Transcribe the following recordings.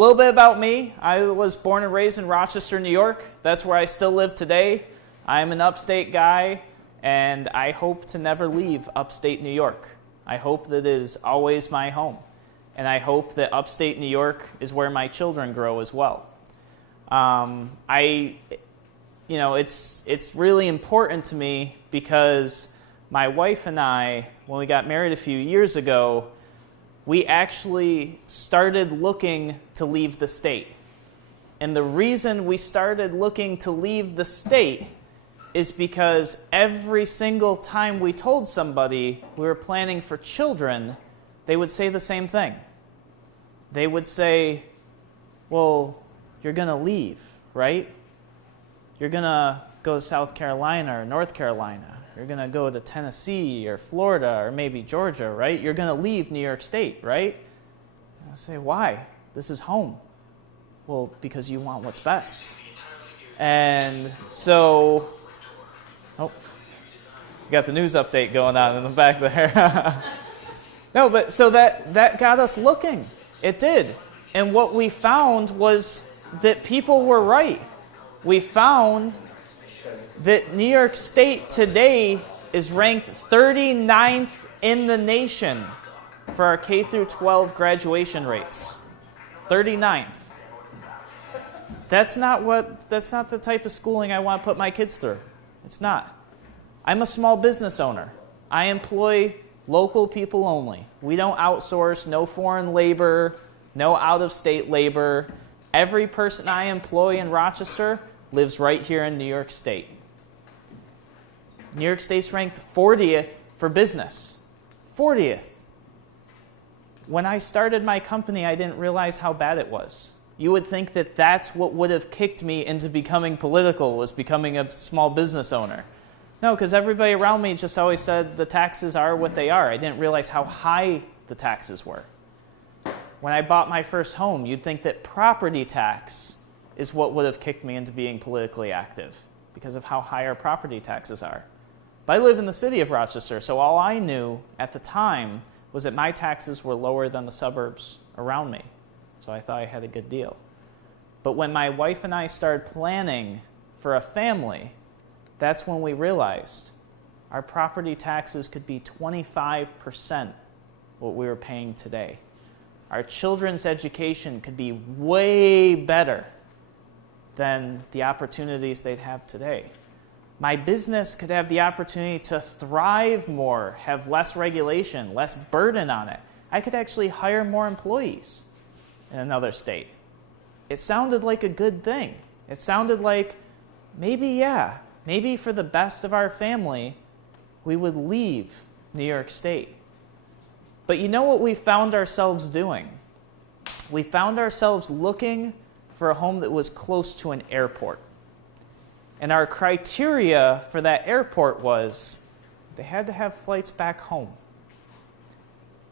A little bit about me. I was born and raised in Rochester, New York. That's where I still live today. I'm an upstate guy, and I hope to never leave upstate New York. I hope that it is always my home, and I hope that upstate New York is where my children grow as well. It's really important to me because my wife and I, when we got married a few years ago, we actually started looking to leave the state. And the reason we started looking to leave the state is because every single time we told somebody we were planning for children, they would say the same thing. They would say, well, you're going to leave, right? You're going to go to South Carolina or North Carolina. You're going to go to Tennessee or Florida or maybe Georgia, right? You're going to leave New York State, right? I say, why? This is home. Well, because you want what's best. And so, you got the news update going on in the back there. No, but so that got us looking. It did. And what we found was that people were right. We found that New York State today is ranked 39th in the nation for our K through 12 graduation rates. 39th. That's not the type of schooling I want to put my kids through. It's not. I'm a small business owner. I employ local people only. We don't outsource, no foreign labor, no out-of-state labor. Every person I employ in Rochester lives right here in New York State. New York State's ranked 40th for business. 40th. When I started my company, I didn't realize how bad it was. You would think that that's what would have kicked me into becoming political, was becoming a small business owner. No, because everybody around me just always said the taxes are what they are. I didn't realize how high the taxes were. When I bought my first home, you'd think that property tax is what would have kicked me into being politically active because of how high our property taxes are. But I live in the city of Rochester, so all I knew at the time was that my taxes were lower than the suburbs around me. So I thought I had a good deal. But when my wife and I started planning for a family, that's when we realized our property taxes could be 25% what we were paying today. Our children's education could be way better than the opportunities they'd have today. My business could have the opportunity to thrive more, have less regulation, less burden on it. I could actually hire more employees in another state. It sounded like a good thing. It sounded like maybe for the best of our family, we would leave New York State. But you know what we found ourselves doing? We found ourselves looking for a home that was close to an airport. And our criteria for that airport was they had to have flights back home.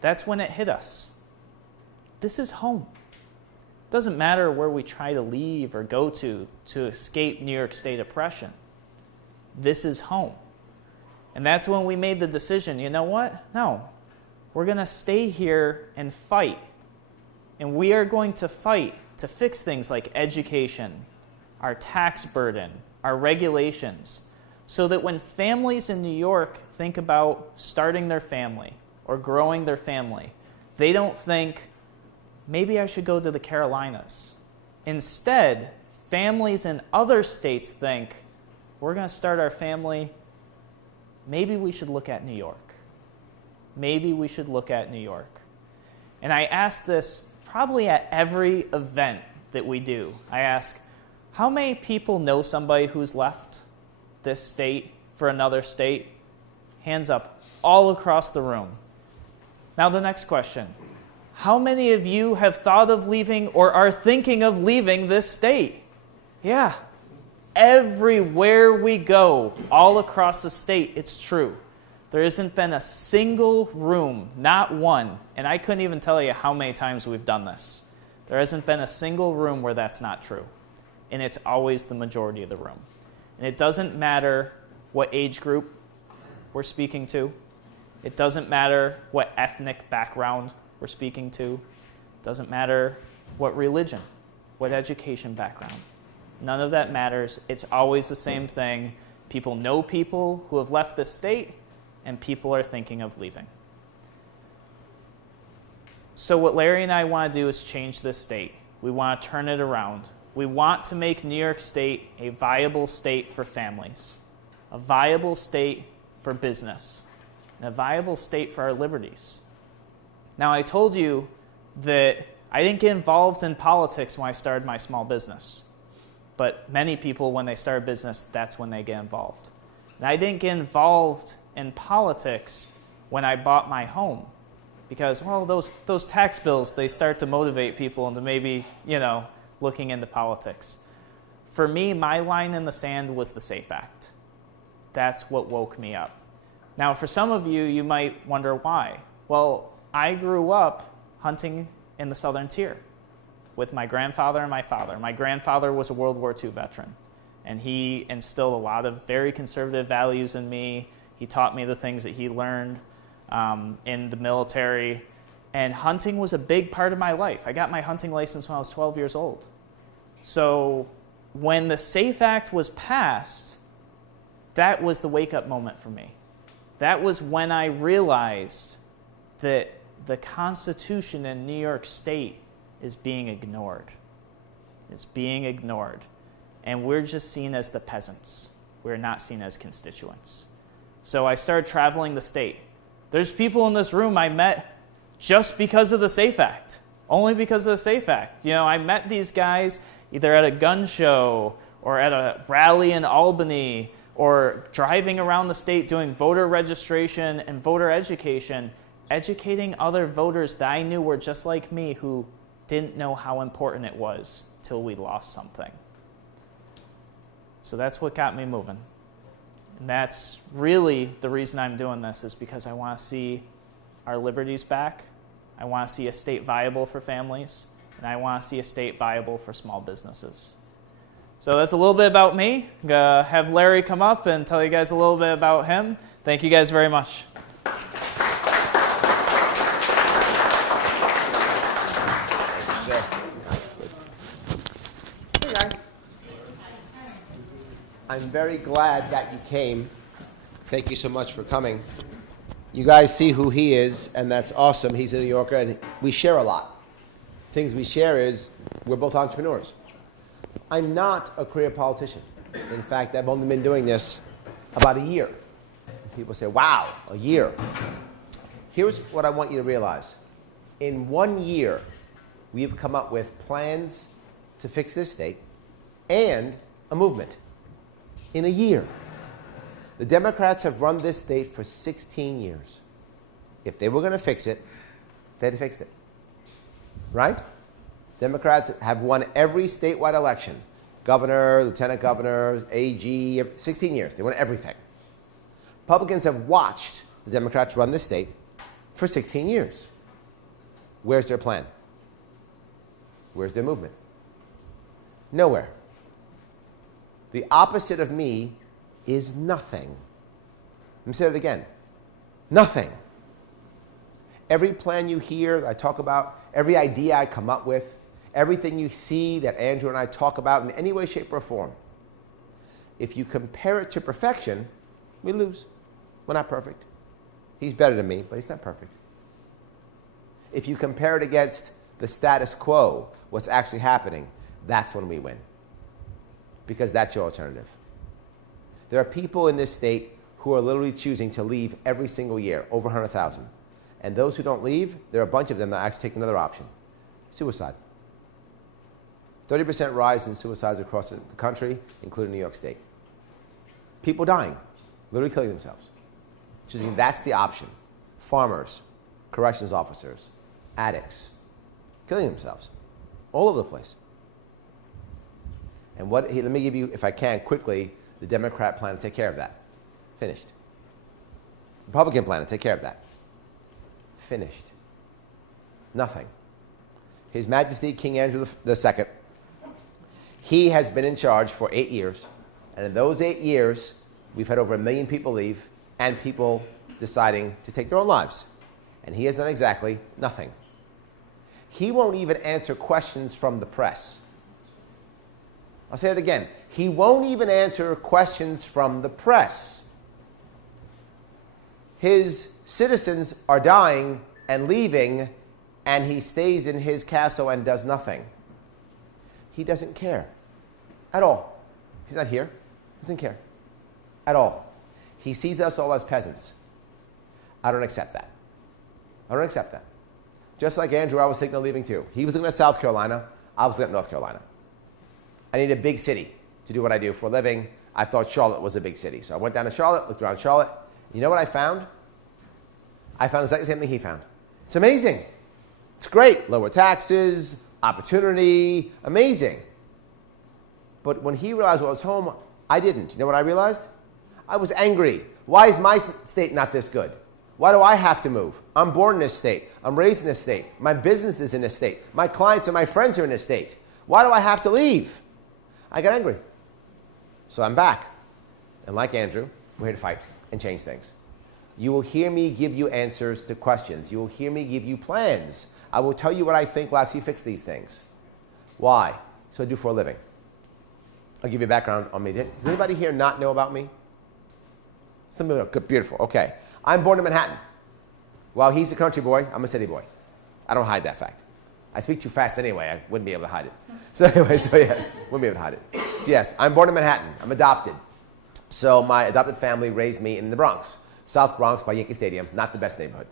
That's when it hit us. This is home. It doesn't matter where we try to leave or go to escape New York State oppression. This is home. And that's when we made the decision, you know what? No, we're going to stay here and fight. And we are going to fight to fix things like education, our tax burden, our regulations, so that when families in New York think about starting their family or growing their family, they don't think, maybe I should go to the Carolinas. Instead, families in other states think, we're going to start our family, maybe we should look at New York. Maybe we should look at New York. And I ask this probably at every event that we do. I ask, how many people know somebody who's left this state for another state? Hands up all across the room. Now the next question. How many of you have thought of leaving or are thinking of leaving this state? Yeah. Everywhere we go, all across the state, it's true. There hasn't been a single room, not one, and I couldn't even tell you how many times we've done this. There hasn't been a single room where that's not true. And it's always the majority of the room. And it doesn't matter what age group we're speaking to. It doesn't matter what ethnic background we're speaking to. It doesn't matter what religion, what education background. None of that matters. It's always the same thing. People know people who have left this state, and people are thinking of leaving. So what Larry and I want to do is change this state. We want to turn it around. We want to make New York State a viable state for families, a viable state for business, and a viable state for our liberties. Now, I told you that I didn't get involved in politics when I started my small business. But many people, when they start a business, that's when they get involved. And I didn't get involved in politics when I bought my home. Because, well, those tax bills, they start to motivate people into maybe, looking into politics. For me, my line in the sand was the SAFE Act. That's what woke me up. Now, for some of you, you might wonder why. Well, I grew up hunting in the Southern Tier with my grandfather and my father. My grandfather was a World War II veteran, and he instilled a lot of very conservative values in me. He taught me the things that he learned in the military, and hunting was a big part of my life. I got my hunting license when I was 12 years old. So when the SAFE Act was passed, that was the wake-up moment for me. That was when I realized that the Constitution in New York State is being ignored. It's being ignored. And we're just seen as the peasants. We're not seen as constituents. So I started traveling the state. There's people in this room I met just because of the SAFE Act. Only because of the SAFE Act. I met these guys either at a gun show or at a rally in Albany or driving around the state doing voter registration and voter education, educating other voters that I knew were just like me who didn't know how important it was till we lost something. So that's what got me moving. And that's really the reason I'm doing this, is because I want to see our liberties back. I want to see a state viable for families, and I want to see a state viable for small businesses. So that's a little bit about me. I'm going to have Larry come up and tell you guys a little bit about him. Thank you guys very much. I'm very glad that you came. Thank you so much for coming. You guys see who he is, and that's awesome. He's a New Yorker, and we share a lot. Things we share is we're both entrepreneurs. I'm not a career politician. In fact, I've only been doing this about a year. People say, wow, a year. Here's what I want you to realize. In 1 year, we have come up with plans to fix this state and a movement. In a year. The Democrats have run this state for 16 years. If they were going to fix it, they'd have fixed it. Right? Democrats have won every statewide election. Governor, lieutenant governors, AG, 16 years. They won everything. Republicans have watched the Democrats run this state for 16 years. Where's their plan? Where's their movement? Nowhere. The opposite of me is nothing. Let me say it again. Nothing. Every plan you hear that I talk about, every idea I come up with, everything you see that Andrew and I talk about in any way, shape, or form, if you compare it to perfection, we lose. We're not perfect. He's better than me, but he's not perfect. If you compare it against the status quo, what's actually happening, that's when we win. Because that's your alternative. There are people in this state who are literally choosing to leave every single year, over 100,000. And those who don't leave, there are a bunch of them that actually take another option, suicide. 30% rise in suicides across the country, including New York State. People dying, literally killing themselves. Choosing that's the option. Farmers, corrections officers, addicts, killing themselves, all over the place. And let me give you, if I can, quickly, the Democrat plan to take care of that. Finished. Republican plan to take care of that. Finished. Nothing. His Majesty King Andrew II, he has been in charge for 8 years. And in those 8 years, we've had over 1 million people leave and people deciding to take their own lives. And he has done exactly nothing. He won't even answer questions from the press. I'll say it again. He won't even answer questions from the press. His citizens are dying and leaving, and he stays in his castle and does nothing. He doesn't care at all. He's not here. He doesn't care at all. He sees us all as peasants. I don't accept that. I don't accept that. Just like Andrew, I was thinking of leaving too. He was looking at South Carolina. I was looking at North Carolina. I need a big city to do what I do for a living. I thought Charlotte was a big city. So I went down to Charlotte, looked around Charlotte. You know what I found? I found exactly the same thing he found. It's amazing. It's great. Lower taxes, opportunity, amazing. But when he realized what was home, I didn't. You know what I realized? I was angry. Why is my state not this good? Why do I have to move? I'm born in this state. I'm raised in this state. My business is in this state. My clients and my friends are in this state. Why do I have to leave? I got angry. So I'm back. And like Andrew, we're here to fight and change things. You will hear me give you answers to questions. You will hear me give you plans. I will tell you what I think will actually fix these things. Why? So I do for a living. I'll give you a background on me. Does anybody here not know about me? Some people are beautiful. Okay. I'm born in Manhattan. While he's a country boy, I'm a city boy. I don't hide that fact. I speak too fast anyway. I wouldn't be able to hide it. So anyway, so yes, wouldn't be able to hide it. So yes, I'm born in Manhattan. I'm adopted. So my adopted family raised me in the Bronx, South Bronx by Yankee Stadium, not the best neighborhood.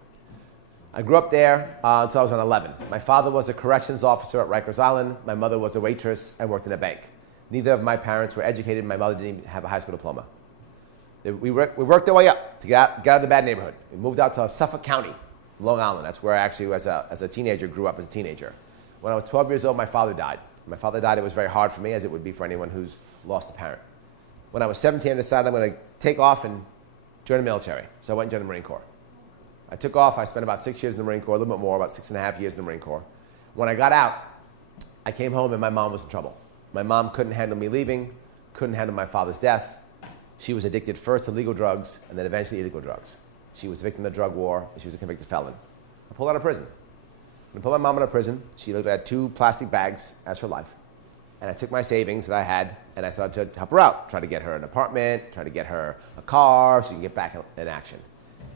I grew up there until I was around 11. My father was a corrections officer at Rikers Island. My mother was a waitress and worked in a bank. Neither of my parents were educated. My mother didn't even have a high school diploma. We worked our way up to get out of the bad neighborhood. We moved out to Suffolk County, Long Island. That's where I actually, as a teenager, grew up as a teenager. When I was 12 years old, my father died. When my father died, it was very hard for me, as it would be for anyone who's lost a parent. When I was 17, I decided I'm going to take off and join the military. So I went and joined the Marine Corps. I took off. I spent about 6 years in the Marine Corps, a little bit more, about 6.5 years in the Marine Corps. When I got out, I came home and my mom was in trouble. My mom couldn't handle me leaving, couldn't handle my father's death. She was addicted first to legal drugs and then eventually illegal drugs. She was a victim of the drug war and she was a convicted felon. I pulled her out of prison. When I pulled my mom out of prison, she looked at 2 plastic bags as her life. And I took my savings that I had and I started to help her out, try to get her an apartment, try to get her a car so she can get back in action.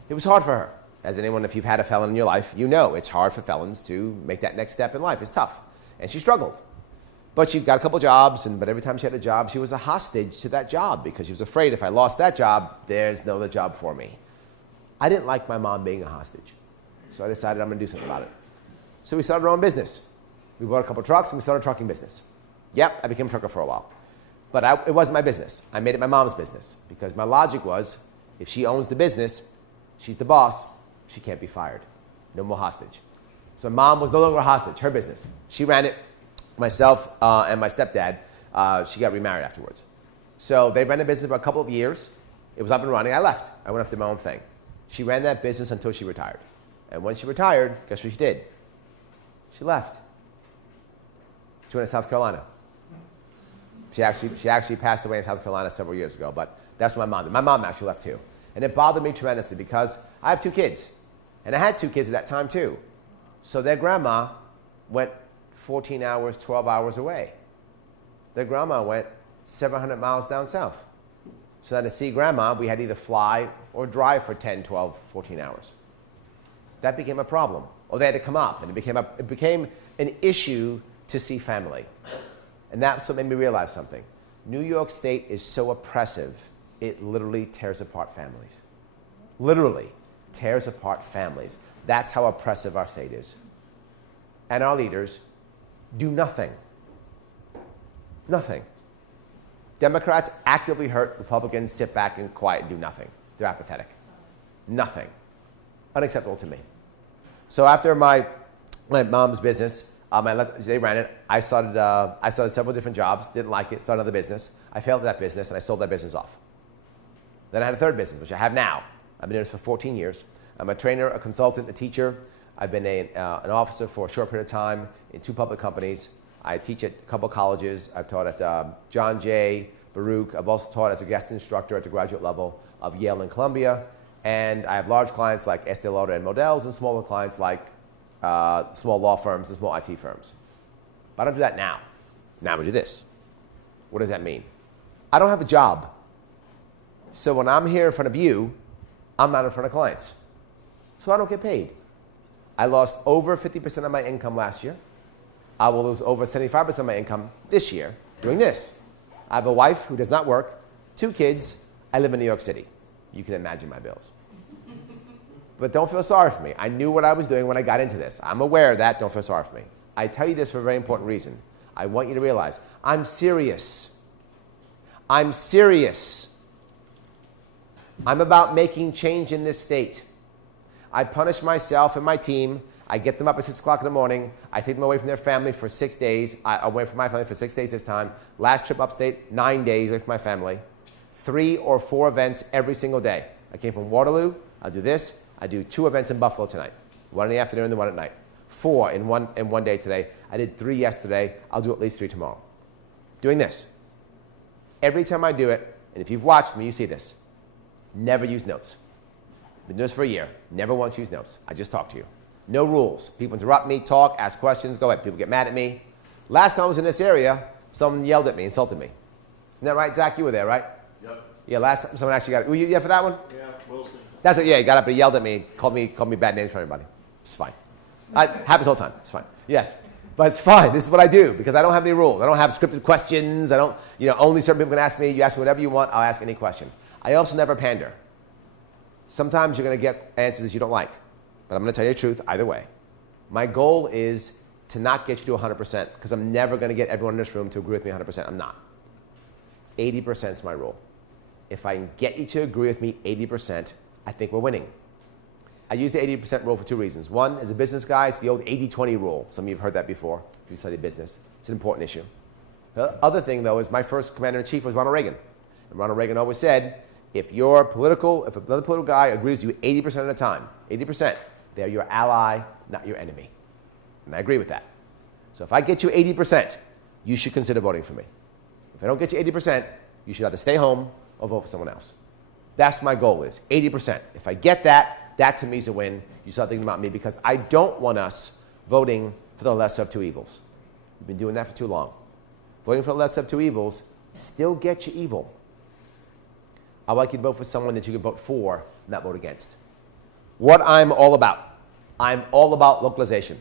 It was hard for her. As anyone, if you've had a felon in your life, you know it's hard for felons to make that next step in life. It's tough. And she struggled. But she got a couple jobs, but every time she had a job, she was a hostage to that job because she was afraid if I lost that job, there's no other job for me. I didn't like my mom being a hostage. So I decided I'm going to do something about it. So we started our own business. We bought a couple trucks and we started a trucking business. Yep, I became a trucker for a while. But it wasn't my business. I made it my mom's business because my logic was if she owns the business, she's the boss, she can't be fired. No more hostage. So my mom was no longer a hostage, her business. She ran it. Myself and my stepdad, she got remarried afterwards. So they ran the business for a couple of years. It was up and running. I left. I went up to my own thing. She ran that business until she retired. And when she retired, guess what she did? She left. She went to South Carolina. She actually passed away in South Carolina several years ago, but that's what my mom did. My mom actually left too. And it bothered me tremendously because I have 2 kids. And I had 2 kids at that time too. So their grandma went 14 hours, 12 hours away. Their grandma went 700 miles down south. So then to see grandma, we had to either fly or drive for 10, 12, 14 hours. That became a problem. Or they had to come up, and it became an issue to see family. And that's what made me realize something. New York State is so oppressive, it literally tears apart families. Literally tears apart families. That's how oppressive our state is. And our leaders do nothing. Nothing. Democrats actively hurt. Republicans sit back and quiet and do nothing. They're apathetic. Nothing. Unacceptable to me. So after my mom's business, they ran it. I started several different jobs. Didn't like it. Started another business. I failed at that business and I sold that business off. Then I had a third business, which I have now. I've been doing this for 14 years. I'm a trainer, a consultant, a teacher. I've been an officer for a short period of time in 2 public companies. I teach at a couple colleges. I've taught at John Jay, Baruch. I've also taught as a guest instructor at the graduate level of Yale and Columbia. And I have large clients like Estee Lauder and Models and smaller clients like small law firms and small IT firms. But I don't do that now. Now I do this. What does that mean? I don't have a job. So when I'm here in front of you, I'm not in front of clients. So I don't get paid. I lost over 50% of my income last year. I will lose over 75% of my income this year doing this. I have a wife who does not work, 2 kids. I live in New York City. You can imagine my bills. But don't feel sorry for me. I knew what I was doing when I got into this. I'm aware of that. Don't feel sorry for me. I tell you this for a very important reason. I want you to realize I'm serious. I'm serious. I'm about making change in this state. I punish myself and my team. I get them up at 6 o'clock in the morning. I take them away from their family for 6 days. Away from my family for 6 days this time. Last trip upstate, 9 days away from my family. 3 or 4 events every single day. I came from Waterloo. I'll do this. I do 2 events in Buffalo tonight. 1 in the afternoon and 1 at night. 4 in one day today. I did 3 yesterday. I'll do at least 3 tomorrow. Doing this. Every time I do it, and if you've watched me, you see this. Never use notes. Been doing this for a year. Never once use notes. I just talk to you. No rules. People interrupt me, talk, ask questions, go ahead. People get mad at me. Last time I was in this area, someone yelled at me, insulted me. Isn't that right, Zach? You were there, right? Yep. Yeah, last time someone actually got it. Were you there for that one? Yeah, Wilson. That's what, yeah, he got up and he yelled at me, called me bad names for everybody. It's fine. It happens all the time. It's fine. Yes. But it's fine. This is what I do because I don't have any rules. I don't have scripted questions. I don't, only certain people can ask me. You ask me whatever you want, I'll ask any question. I also never pander. Sometimes you're going to get answers you don't like. But I'm going to tell you the truth either way. My goal is to not get you to 100% because I'm never going to get everyone in this room to agree with me 100%. I'm not. 80% is my rule. If I can get you to agree with me 80%, I think we're winning. I use the 80% rule for 2 reasons. One, as a business guy, it's the old 80-20 rule. Some of you have heard that before if you study business. It's an important issue. The other thing, though, is my first commander-in-chief was Ronald Reagan. And Ronald Reagan always said, if another political guy agrees with you 80% of the time, 80%, they're your ally, not your enemy. And I agree with that. So if I get you 80%, you should consider voting for me. If I don't get you 80%, you should either stay home or vote for someone else. That's my goal is 80%. If I get that, that to me is a win. You start thinking about me because I don't want us voting for the lesser of 2 evils. We've been doing that for too long. Voting for the lesser of 2 evils still gets you evil. I'd like you to vote for someone that you can vote for, not vote against. What I'm all about localization.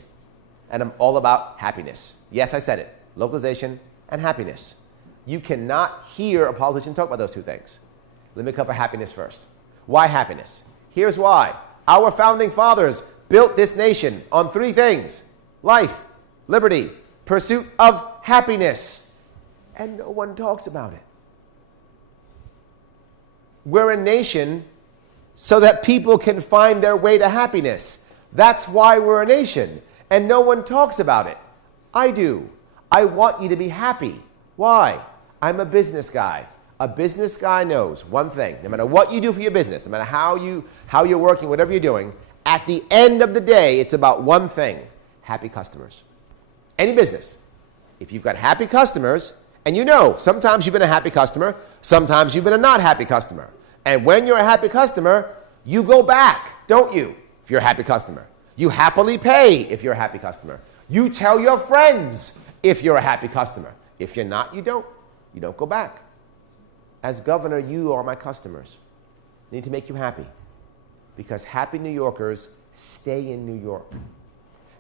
And I'm all about happiness. Yes, I said it. Localization and happiness. You cannot hear a politician talk about those 2 things. Let me cover happiness first. Why happiness? Here's why. Our founding fathers built this nation on 3 things. Life, liberty, pursuit of happiness. And no one talks about it. We're a nation so that people can find their way to happiness. That's why we're a nation. And no one talks about it. I do. I want you to be happy. Why? I'm a business guy. A business guy knows one thing. No matter what you do for your business, no matter how you're working, whatever you're doing, at the end of the day, it's about one thing. Happy customers. Any business. If you've got happy customers, and sometimes you've been a happy customer, sometimes you've been a not happy customer. And when you're a happy customer, you go back, don't you? If you're a happy customer. You happily pay if you're a happy customer. You tell your friends if you're a happy customer. If you're not, you don't. You don't go back. As governor, you are my customers. I need to make you happy. Because happy New Yorkers stay in New York.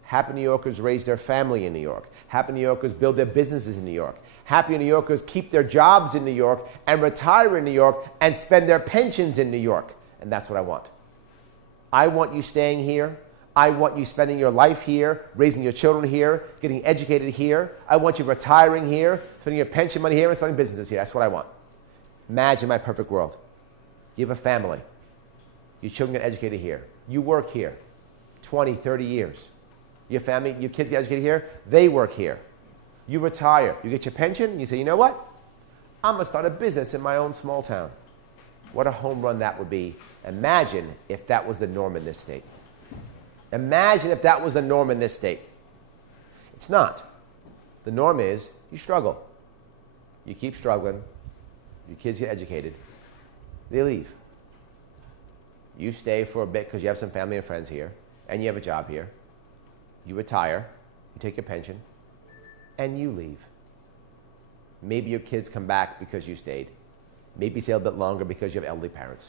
Happy New Yorkers raise their family in New York. Happy New Yorkers build their businesses in New York. Happy New Yorkers keep their jobs in New York and retire in New York and spend their pensions in New York. And that's what I want. I want you staying here. I want you spending your life here, raising your children here, getting educated here. I want you retiring here, spending your pension money here, and starting businesses here. That's what I want. Imagine my perfect world. You have a family. Your children get educated here. You work here 20, 30 years. Your family, your kids get educated here. They work here. You retire. You get your pension. You say, you know what? I'm going to start a business in my own small town. What a home run that would be. Imagine if that was the norm in this state. Imagine if that was the norm in this state. It's not. The norm is you struggle. You keep struggling. Your kids get educated. They leave. You stay for a bit because you have some family and friends here, and you have a job here. you retire, you take your pension, and you leave. Maybe your kids come back because you stayed. Maybe stay a little bit longer because you have elderly parents.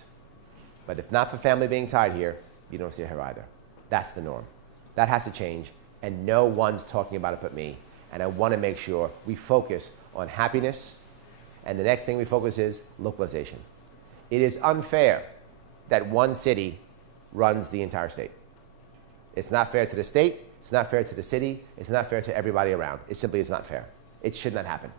But if not for family being tied here, you don't stay here either. That's the norm. That has to change, and no one's talking about it but me. And I want to make sure we focus on happiness, and the next thing we focus is localization. It is unfair that one city runs the entire state. It's not fair to the state, it's not fair to the city, it's not fair to everybody around. It simply is not fair. It should not happen.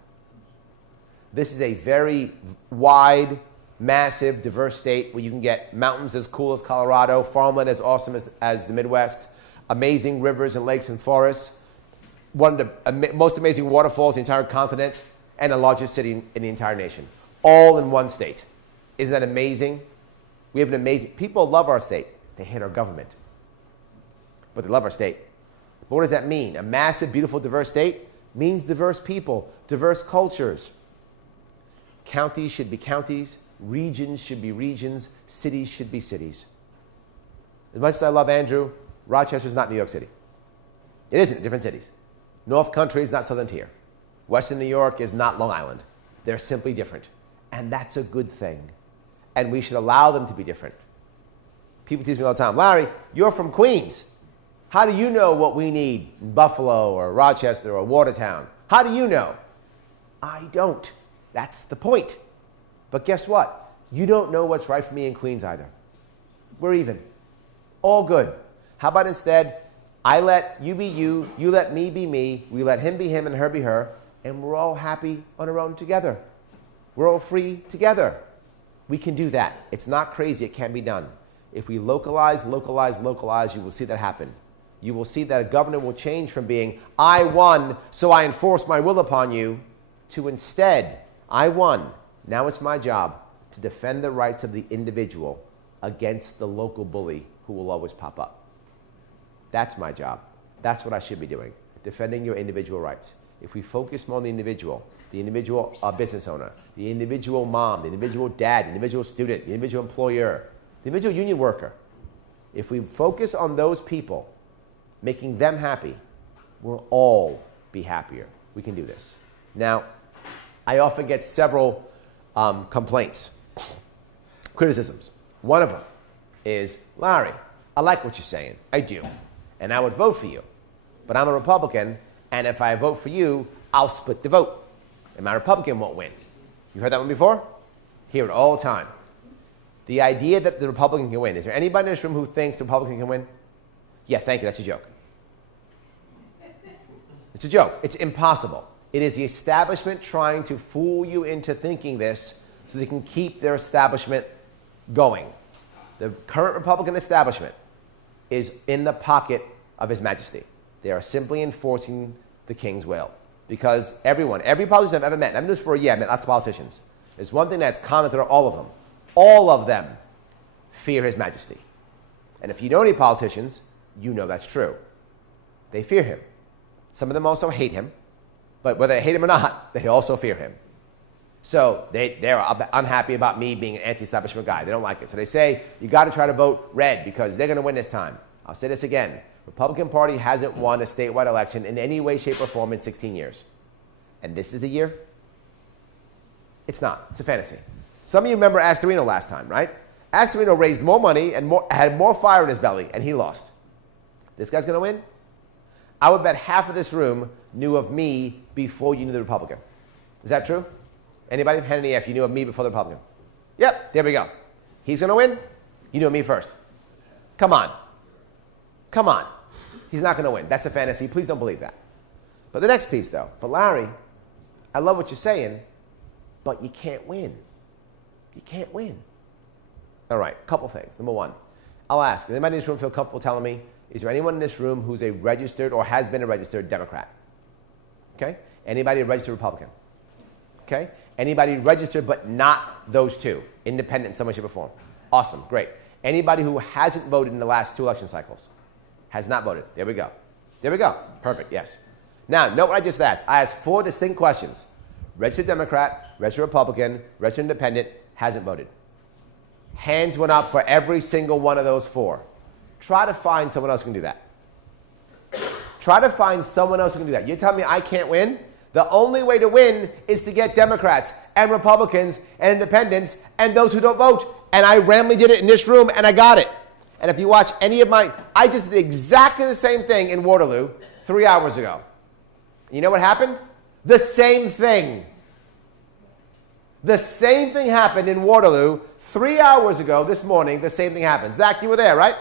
This is a very wide, massive, diverse state where you can get mountains as cool as Colorado, farmland as awesome as the Midwest, amazing rivers and lakes and forests, one of the most amazing waterfalls in the entire continent, and the largest city in the entire nation, all in one state. Isn't that amazing? We have an amazing, people love our state. They hate our government, but they love our state. But what does that mean? A massive, beautiful, diverse state means diverse people, diverse cultures. Counties should be counties, regions should be regions, cities should be cities. As much as I love Andrew, Rochester's not New York City. It isn't, different cities. North Country is not Southern Tier. Western New York is not Long Island. They're simply different. And that's a good thing. And we should allow them to be different. People tease me all the time, Larry, you're from Queens. How do you know what we need in Buffalo or Rochester or Watertown? How do you know? I don't. That's the point. But guess what? You don't know what's right for me in Queens either. We're even. All good. How about instead, I let you be you, you let me be me, we let him be him and her be her, and we're all happy on our own together. We're all free together. We can do that. It's not crazy. It can be done. If we localize, localize, localize, you will see that happen. You will see that a governor will change from being, I won, so I enforce my will upon you, to instead, I won. Now it's my job to defend the rights of the individual against the local bully who will always pop up. That's my job. That's what I should be doing, defending your individual rights. If we focus more on the individual business owner, the individual mom, the individual dad, the individual student, the individual employer, the individual union worker, if we focus on those people, making them happy, we'll all be happier. We can do this. Now, I often get several complaints, criticisms. One of them is, Larry, I like what you're saying. I do. And I would vote for you. But I'm a Republican, and if I vote for you, I'll split the vote. And my Republican won't win. You've heard that one before? Hear it all the time. The idea that the Republican can win. Is there anybody in this room who thinks the Republican can win? Yeah, thank you. That's a joke. It's a joke. It's impossible. It is the establishment trying to fool you into thinking this so they can keep their establishment going. The current Republican establishment is in the pocket of His Majesty. They are simply enforcing the King's will. Because every politician I've ever met, and I've been doing this for a year, I've met lots of politicians, there's one thing that's common to all of them fear His Majesty. And if you know any politicians, you know that's true. They fear him. Some of them also hate him, but whether they hate him or not, they also fear him. So they're unhappy about me being an anti-establishment guy. They don't like it. So they say, you got to try to vote red because they're going to win this time. I'll say this again. Republican Party hasn't won a statewide election in any way, shape, or form in 16 years. And this is the year? It's not. It's a fantasy. Some of you remember Astorino last time, right? Astorino raised more money and had more fire in his belly, and he lost. This guy's going to win? I would bet half of this room knew of me before you knew the Republican. Is that true? Anybody? Hand in the air if you knew of me before the Republican. Yep, there we go. He's going to win? You knew of me first. Come on. Come on. He's not going to win. That's a fantasy. Please don't believe that. But the next piece, though. But Larry, I love what you're saying, but you can't win. You can't win. All right, a couple things. Number one, I'll ask, does anybody in this room feel comfortable telling me, is there anyone in this room who's a registered or has been a registered Democrat? Okay? Anybody a registered Republican? Okay? Anybody registered but not those two, independent in some way, shape, or form? Awesome, great. Anybody who hasn't voted in the last 2 election cycles? Has not voted. There we go. There we go. Perfect, yes. Now, note what I just asked. I asked 4 distinct questions. Registered Democrat, registered Republican, registered Independent, hasn't voted. Hands went up for every single one of those 4. Try to find someone else who can do that. Try to find someone else who can do that. You're telling me I can't win? The only way to win is to get Democrats and Republicans and independents and those who don't vote. And I randomly did it in this room and I got it. And if you watch any of I just did exactly the same thing in Waterloo 3 hours ago. You know what happened? The same thing. The same thing happened in Waterloo 3 hours ago this morning. The same thing happened. Zach, you were there, right?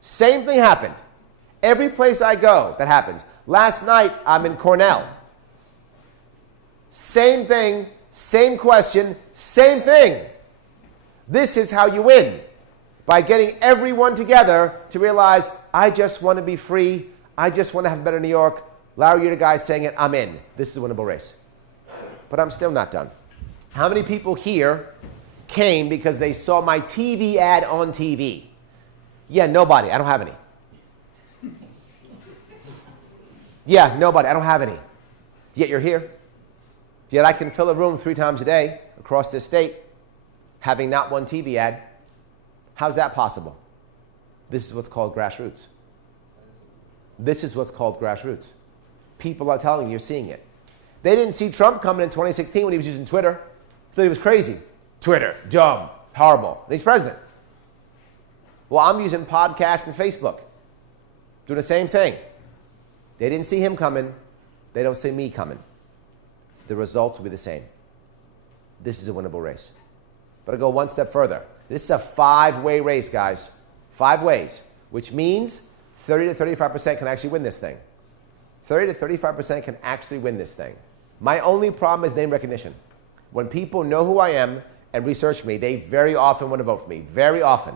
Same thing happened. Every place I go, that happens. Last night, I'm in Cornell. Same thing, same question, same thing. This is how you win. By getting everyone together to realize, I just want to be free. I just want to have a better New York. Larry, you're the guy saying it. I'm in. This is a winnable race. But I'm still not done. How many people here came because they saw my TV ad on TV? Yeah, nobody. I don't have any. Yeah, nobody. I don't have any. Yet you're here. Yet I can fill a room 3 times a day across this state having not one TV ad. How's that possible? This is what's called grassroots. This is what's called grassroots. People are telling you, you're seeing it. They didn't see Trump coming in 2016 when he was using Twitter. They thought he was crazy. Twitter, dumb, horrible. And he's president. Well, I'm using podcasts and Facebook. Doing the same thing. They didn't see him coming. They don't see me coming. The results will be the same. This is a winnable race. But I go one step further. This is a 5-way race, guys. 5 ways, which means 30 to 35% can actually win this thing. 30 to 35% can actually win this thing. My only problem is name recognition. When people know who I am and research me, they very often want to vote for me. Very often.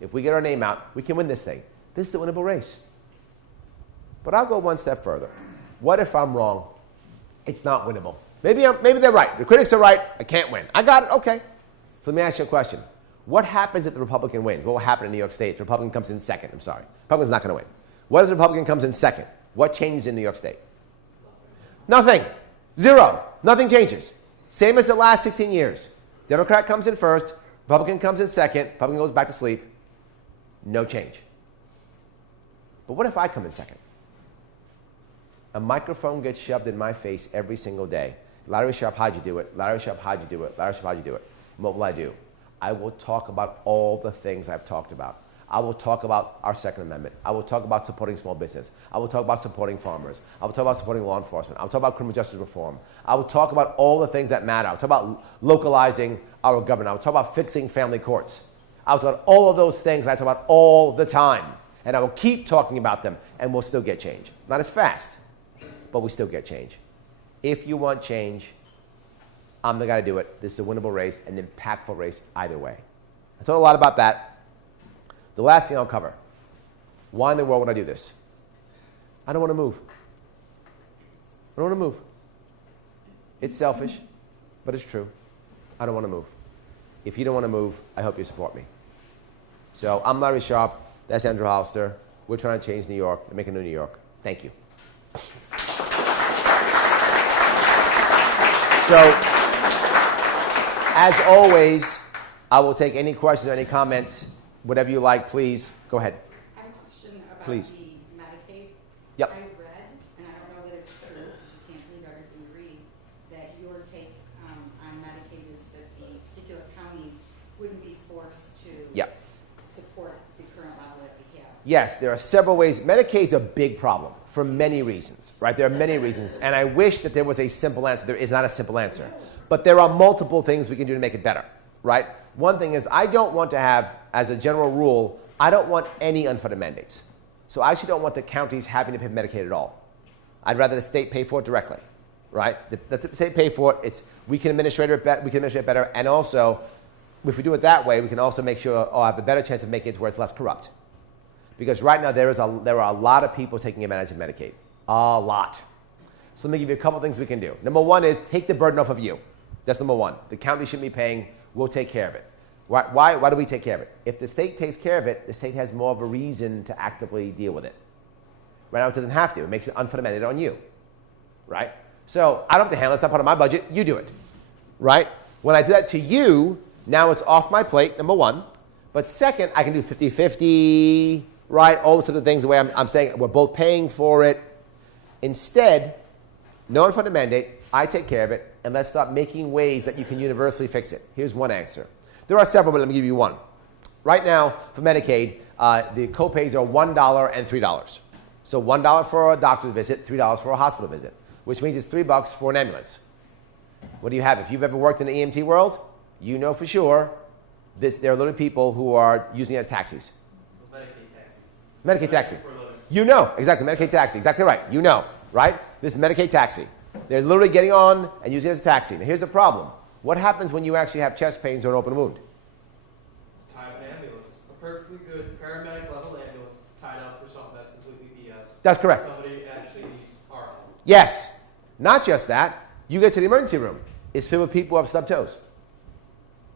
If we get our name out, we can win this thing. This is a winnable race. But I'll go one step further. What if I'm wrong? It's not winnable. Maybe they're right. The critics are right. I can't win. I got it. Okay. So let me ask you a question. What happens if the Republican wins? What will happen in New York State if the Republican comes in second? I'm sorry. Republican's not going to win. What if the Republican comes in second? What changes in New York State? Nothing. Zero. Nothing changes. Same as the last 16 years. Democrat comes in first. Republican comes in second. Republican goes back to sleep. No change. But what if I come in second? A microphone gets shoved in my face every single day. Larry Sharpe, how'd you do it? Larry Sharpe, how'd you do it? Larry Sharpe, how'd you do it? And what will I do? I will talk about all the things I've talked about. I will talk about our Second Amendment. I will talk about supporting small business. I will talk about supporting farmers. I will talk about supporting law enforcement. I will talk about criminal justice reform. I will talk about all the things that matter. I will talk about localizing our government. I will talk about fixing family courts. I will talk about all of those things I talk about all the time. And I will keep talking about them, and we'll still get change. Not as fast, but we still get change. If you want change, I'm the guy to do it. This is a winnable race, an impactful race either way. I talked a lot about that. The last thing I'll cover. Why in the world would I do this? I don't want to move. I don't want to move. It's selfish, but it's true. I don't want to move. If you don't want to move, I hope you support me. So I'm Larry Sharpe. That's Andrew Hollister. We're trying to change New York and make a new New York. Thank you. So, as always, I will take any questions or any comments. Whatever you like, please. Go ahead. I have a question about Please. the Medicaid. Yep. I read, and I don't know that it's true because you can't believe everything you read, that your take on Medicaid is that the particular counties wouldn't be forced to Yep. support the current level that we have. Yes, there are several ways. Medicaid's a big problem for many reasons, right? There are many reasons, and I wish that there was a simple answer. There is not a simple answer. But there are multiple things we can do to make it better, right? One thing is I don't want to have, as a general rule, I don't want any unfunded mandates. So I actually don't want the counties having to pay Medicaid at all. I'd rather the state pay for it directly, right? The state pay for it. We can administrate it better, and also, if we do it that way, we can also make sure I have a better chance of making it to where it's less corrupt. Because right now there are a lot of people taking advantage of Medicaid. A lot. So let me give you a couple things we can do. Number one is take the burden off of you. That's number one. The county shouldn't be paying. We'll take care of it. Why do we take care of it? If the state takes care of it, the state has more of a reason to actively deal with it. Right now it doesn't have to. It makes it unfunded mandate on you. Right? So I don't have to handle it. It's not part of my budget. You do it. Right? When I do that to you, now it's off my plate, number one. But second, I can do 50-50, right? All the sort of things the way I'm saying we're both paying for it. Instead, no unfunded mandate, I take care of it, and let's start making ways that you can universally fix it. Here's one answer. There are several, but let me give you one. Right now, for Medicaid, the copays are $1 and $3. So $1 for a doctor's visit, $3 for a hospital visit, which means it's $3 for an ambulance. What do you have? If you've ever worked in the EMT world, you know for sure there are little people who are using it as taxis. Medicaid taxi. You know, exactly, Medicaid taxi, exactly right. You know, right? This is Medicaid taxi. They're literally getting on and using it as a taxi. Now here's the problem. What happens when you actually have chest pains or an open wound? Tie up an ambulance. A perfectly good paramedic level ambulance tied up for something that's completely BS. That's correct. Somebody actually needs our help. Yes. Not just that. You get to the emergency room. It's filled with people who have stubbed toes.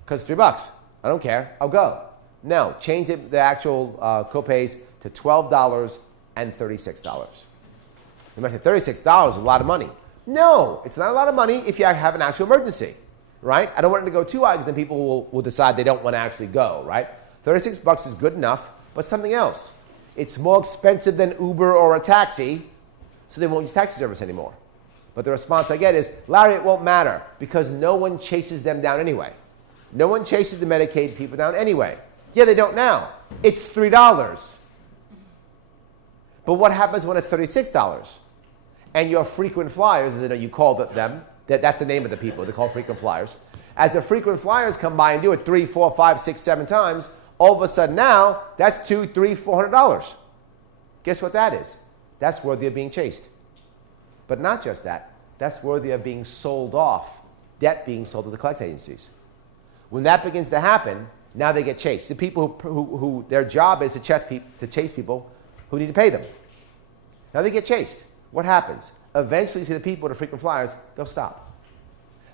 Because it's $3. I don't care. I'll go. No. Change the actual copays to $12 and $36. You might say $36 is a lot of money. No, it's not a lot of money if you have an actual emergency, right? I don't want it to go too high because then people will decide they don't want to actually go, right? $36 is good enough, but something else. It's more expensive than Uber or a taxi, so they won't use taxi service anymore. But the response I get is, Larry, it won't matter because no one chases them down anyway. No one chases the Medicaid people down anyway. Yeah, they don't now. It's $3. But what happens when it's $36? And your frequent flyers, as you call them, that's the name of the people, they're called frequent flyers. As the frequent flyers come by and do it 3, 4, 5, 6, 7 times, all of a sudden now, that's $200, $300, $400. Guess what that is? That's worthy of being chased. But not just that, that's worthy of being sold off, debt being sold to the collection agencies. When that begins to happen, now they get chased. The people who their job is to chase people who need to pay them. Now they get chased. What happens? Eventually, you see the people with the frequent flyers, they'll stop.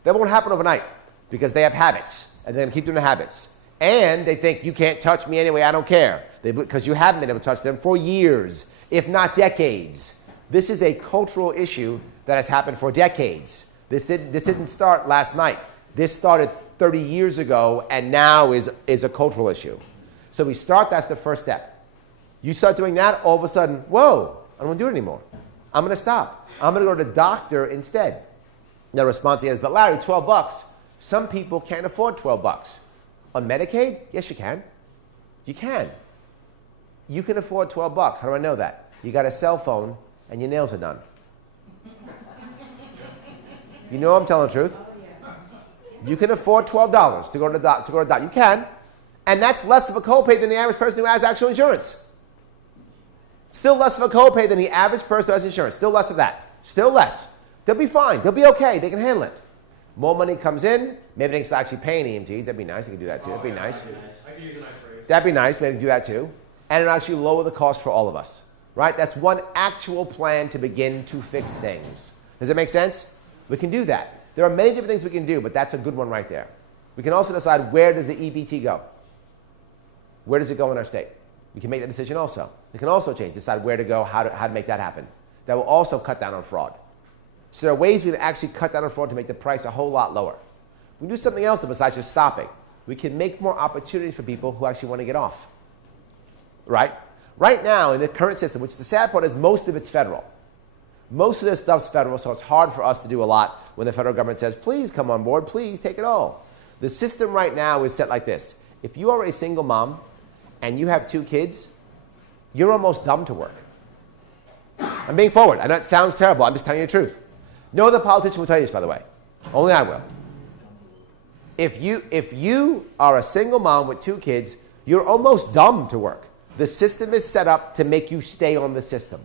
That won't happen overnight because they have habits, and they're going to keep doing the habits. And they think, you can't touch me anyway, I don't care. Because you haven't been able to touch them for years, if not decades. This is a cultural issue that has happened for decades. This didn't start last night. This started 30 years ago, and now is a cultural issue. So we start, that's the first step. You start doing that, all of a sudden, whoa, I don't want to do it anymore. I'm going to stop. I'm going to go to the doctor instead. The response is, but Larry, $12. Some people can't afford $12. On Medicaid? Yes, you can. You can. You can afford $12. How do I know that? You got a cell phone and your nails are done. You know I'm telling the truth. You can afford $12 to go to the doctor. You can. And that's less of a copay than the average person who has actual insurance. Still less of a copay than the average person who has insurance. Still less of that. Still less. They'll be fine. They'll be okay. They can handle it. More money comes in. Maybe they can start actually paying EMTs. That'd be nice. They can do that too. That'd be nice. I could use a nice raise. That'd be nice. Maybe they can do that too. And it'll actually lower the cost for all of us. Right? That's one actual plan to begin to fix things. Does that make sense? We can do that. There are many different things we can do, but that's a good one right there. We can also decide, where does the EBT go? Where does it go in our state? We can make that decision also. We can also decide where to go, how to make that happen. That will also cut down on fraud. So there are ways we can actually cut down on fraud to make the price a whole lot lower. We can do something else besides just stopping. We can make more opportunities for people who actually want to get off. Right? Right now, in the current system, which the sad part is most of it's federal. Most of this stuff's federal, so it's hard for us to do a lot when the federal government says, please come on board, please take it all. The system right now is set like this. If you are a single mom and you have 2 kids, you're almost dumb to work. I'm being forward. I know it sounds terrible. I'm just telling you the truth. No other politician will tell you this, by the way. Only I will. If you are a single mom with 2 kids, you're almost dumb to work. The system is set up to make you stay on the system,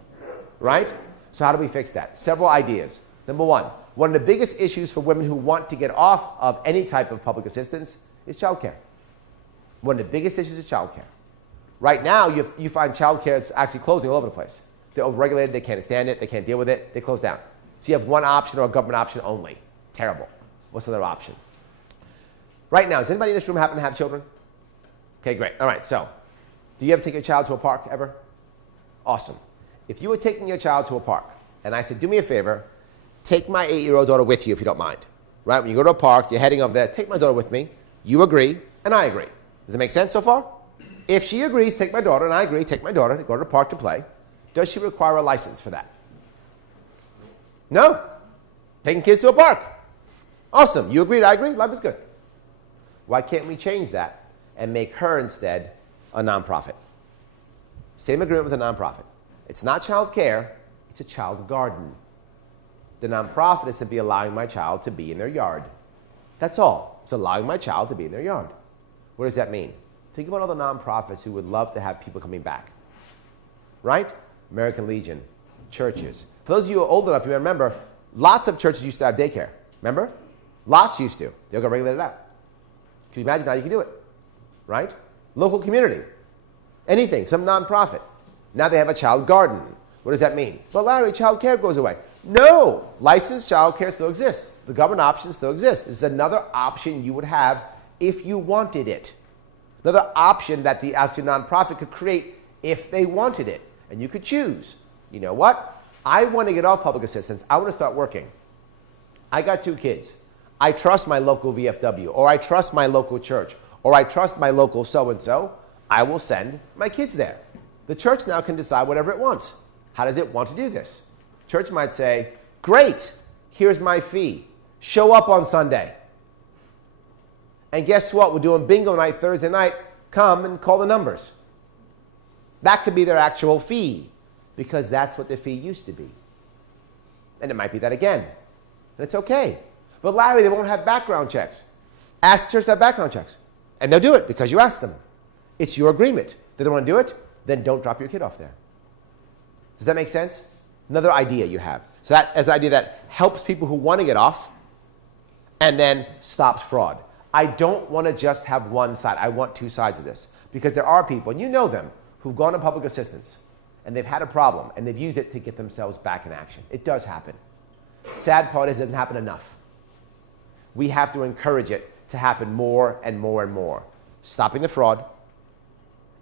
right? So how do we fix that? Several ideas. Number one of the biggest issues for women who want to get off of any type of public assistance is childcare. One of the biggest issues is childcare. Right now, you find childcare that's actually closing all over the place. They're overregulated, they can't stand it, they can't deal with it, they close down. So you have one option or a government option only. Terrible. What's the other option? Right now, does anybody in this room happen to have children? Okay, great. All right, so do you ever take your child to a park ever? Awesome. If you were taking your child to a park, and I said, do me a favor, take my 8-year-old daughter with you if you don't mind. Right? When you go to a park, you're heading over there, take my daughter with me. You agree, and I agree. Does it make sense so far? If she agrees, take my daughter, and I agree, take my daughter to go to the park to play, does she require a license for that? No. Taking kids to a park. Awesome. You agreed, I agree, life is good. Why can't we change that and make her instead a nonprofit? Same agreement with a nonprofit. It's not child care, it's a child garden. The nonprofit is simply allowing my child to be in their yard. That's all. It's allowing my child to be in their yard. What does that mean? Think about all the nonprofits who would love to have people coming back. Right? American Legion, churches. For those of you who are old enough, you remember, lots of churches used to have daycare. Remember? Lots used to. They'll go regulate it out. Can you imagine how you can do it? Right? Local community. Anything, some nonprofit. Now they have a child garden. What does that mean? Well, Larry, child care goes away. No! Licensed child care still exists. The government option still exists. It's another option you would have if you wanted it. Another option that the actual nonprofit could create if they wanted it. And you could choose. You know what? I want to get off public assistance. I want to start working. I got 2 kids. I trust my local VFW, or I trust my local church, or I trust my local so-and-so. I will send my kids there. The church now can decide whatever it wants. How does it want to do this? Church might say, great, here's my fee. Show up on Sunday. And guess what? We're doing bingo night Thursday night. Come and call the numbers. That could be their actual fee, because that's what the fee used to be. And it might be that again. And it's okay. But Larry, they won't have background checks. Ask the church to have background checks. And they'll do it because you asked them. It's your agreement. They don't want to do it, then don't drop your kid off there. Does that make sense? Another idea you have. So that is an idea that helps people who want to get off and then stops fraud. I don't want to just have one side. I want 2 sides of this. Because there are people, and you know them, who've gone to public assistance and they've had a problem and they've used it to get themselves back in action. It does happen. Sad part is it doesn't happen enough. We have to encourage it to happen more and more and more. Stopping the fraud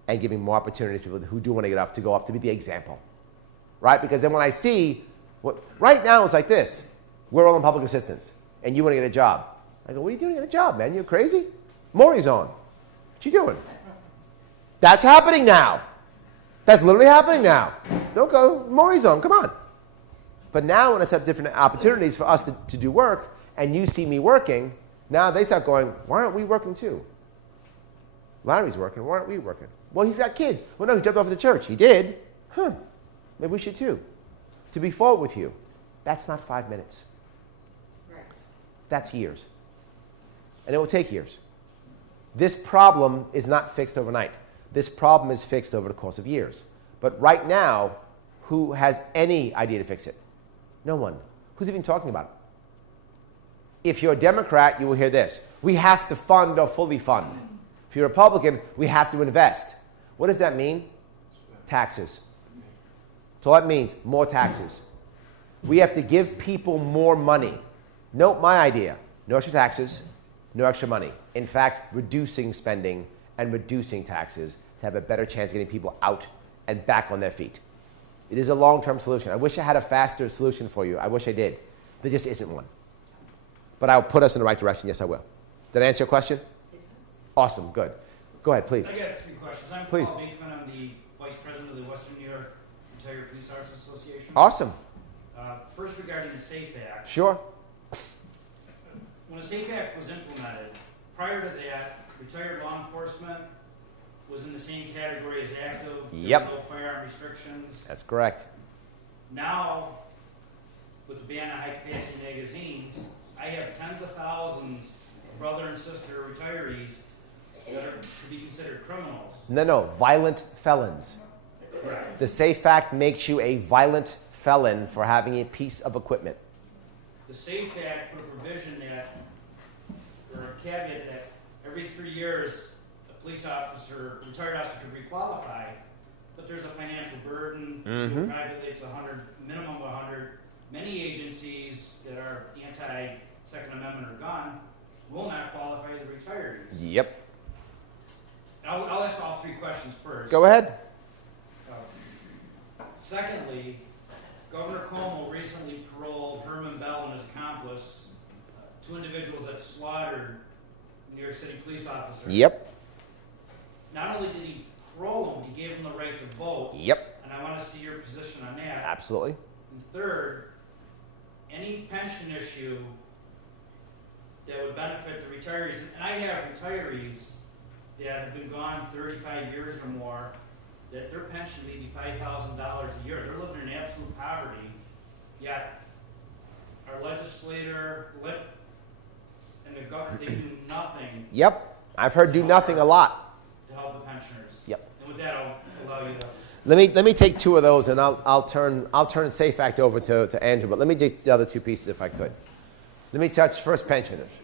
and giving more opportunities to people who do want to get off to go up to be the example. Right? Because then when I see, right now it's like this. We're all in public assistance and you want to get a job. I go, what are you doing to get a job, man? You're crazy? Maury's on. What you doing? That's happening now. That's literally happening now. Don't go, Maury's on, come on. But now when I set different opportunities for us to do work, and you see me working, now they start going, why aren't we working too? Larry's working, why aren't we working? Well, he's got kids. Well, no, he jumped off the church. He did. Maybe we should too. To be forward with you, that's not 5 minutes. Right. That's years. And it will take years. This problem is not fixed overnight. This problem is fixed over the course of years. But right now, who has any idea to fix it? No one. Who's even talking about it? If you're a Democrat, you will hear this. We have to fund or fully fund. If you're a Republican, we have to invest. What does that mean? Taxes. That's all that means, more taxes. We have to give people more money. Note my idea. No extra taxes, no extra money. In fact, reducing spending and reducing taxes to have a better chance of getting people out and back on their feet. It is a long-term solution. I wish I had a faster solution for you. I wish I did. There just isn't one. But I'll put us in the right direction. Yes, I will. Did I answer your question? Awesome. Good. Go ahead, please. I got 3 questions. I'm Please. Paul Bateman. I'm the Vice President of the Western New York Retired Police Officers Association. Awesome. First, regarding the SAFE Act. Sure. When the SAFE Act was implemented, prior to that, retired law enforcement was in the same category as active. Yep. No firearm restrictions. That's correct. Now, with the ban on high-capacity magazines, I have tens of thousands of brother and sister retirees that are to be considered criminals. No. Violent felons. Correct. The SAFE Act makes you a violent felon for having a piece of equipment. The SAFE Act put a provision that, or a caveat that every 3 years, a police officer, retired officer can requalify, but there's a financial burden. Privately, it's 100, minimum of 100. Many agencies that are anti-Second Amendment or gun will not qualify the retirees. Yep. I'll ask all 3 questions first. Go ahead. Secondly, Governor Cuomo recently paroled Herman Bell and his accomplice, 2 individuals that slaughtered New York City police officers. Yep. Not only did he parole them, he gave them the right to vote. Yep. And I want to see your position on that. Absolutely. And third, any pension issue that would benefit the retirees, and I have retirees that have been gone 35 years or more, that their pension may be $5,000 a year. They're living in absolute poverty, yet our legislator and the government, they do nothing Yep, I've heard do nothing a lot. to help the pensioners. Yep. And with that, I'll allow you to. Let me take two of those, and I'll turn Safe Act over to Andrew. But let me take the other two pieces if I could. Let me touch first pensioners.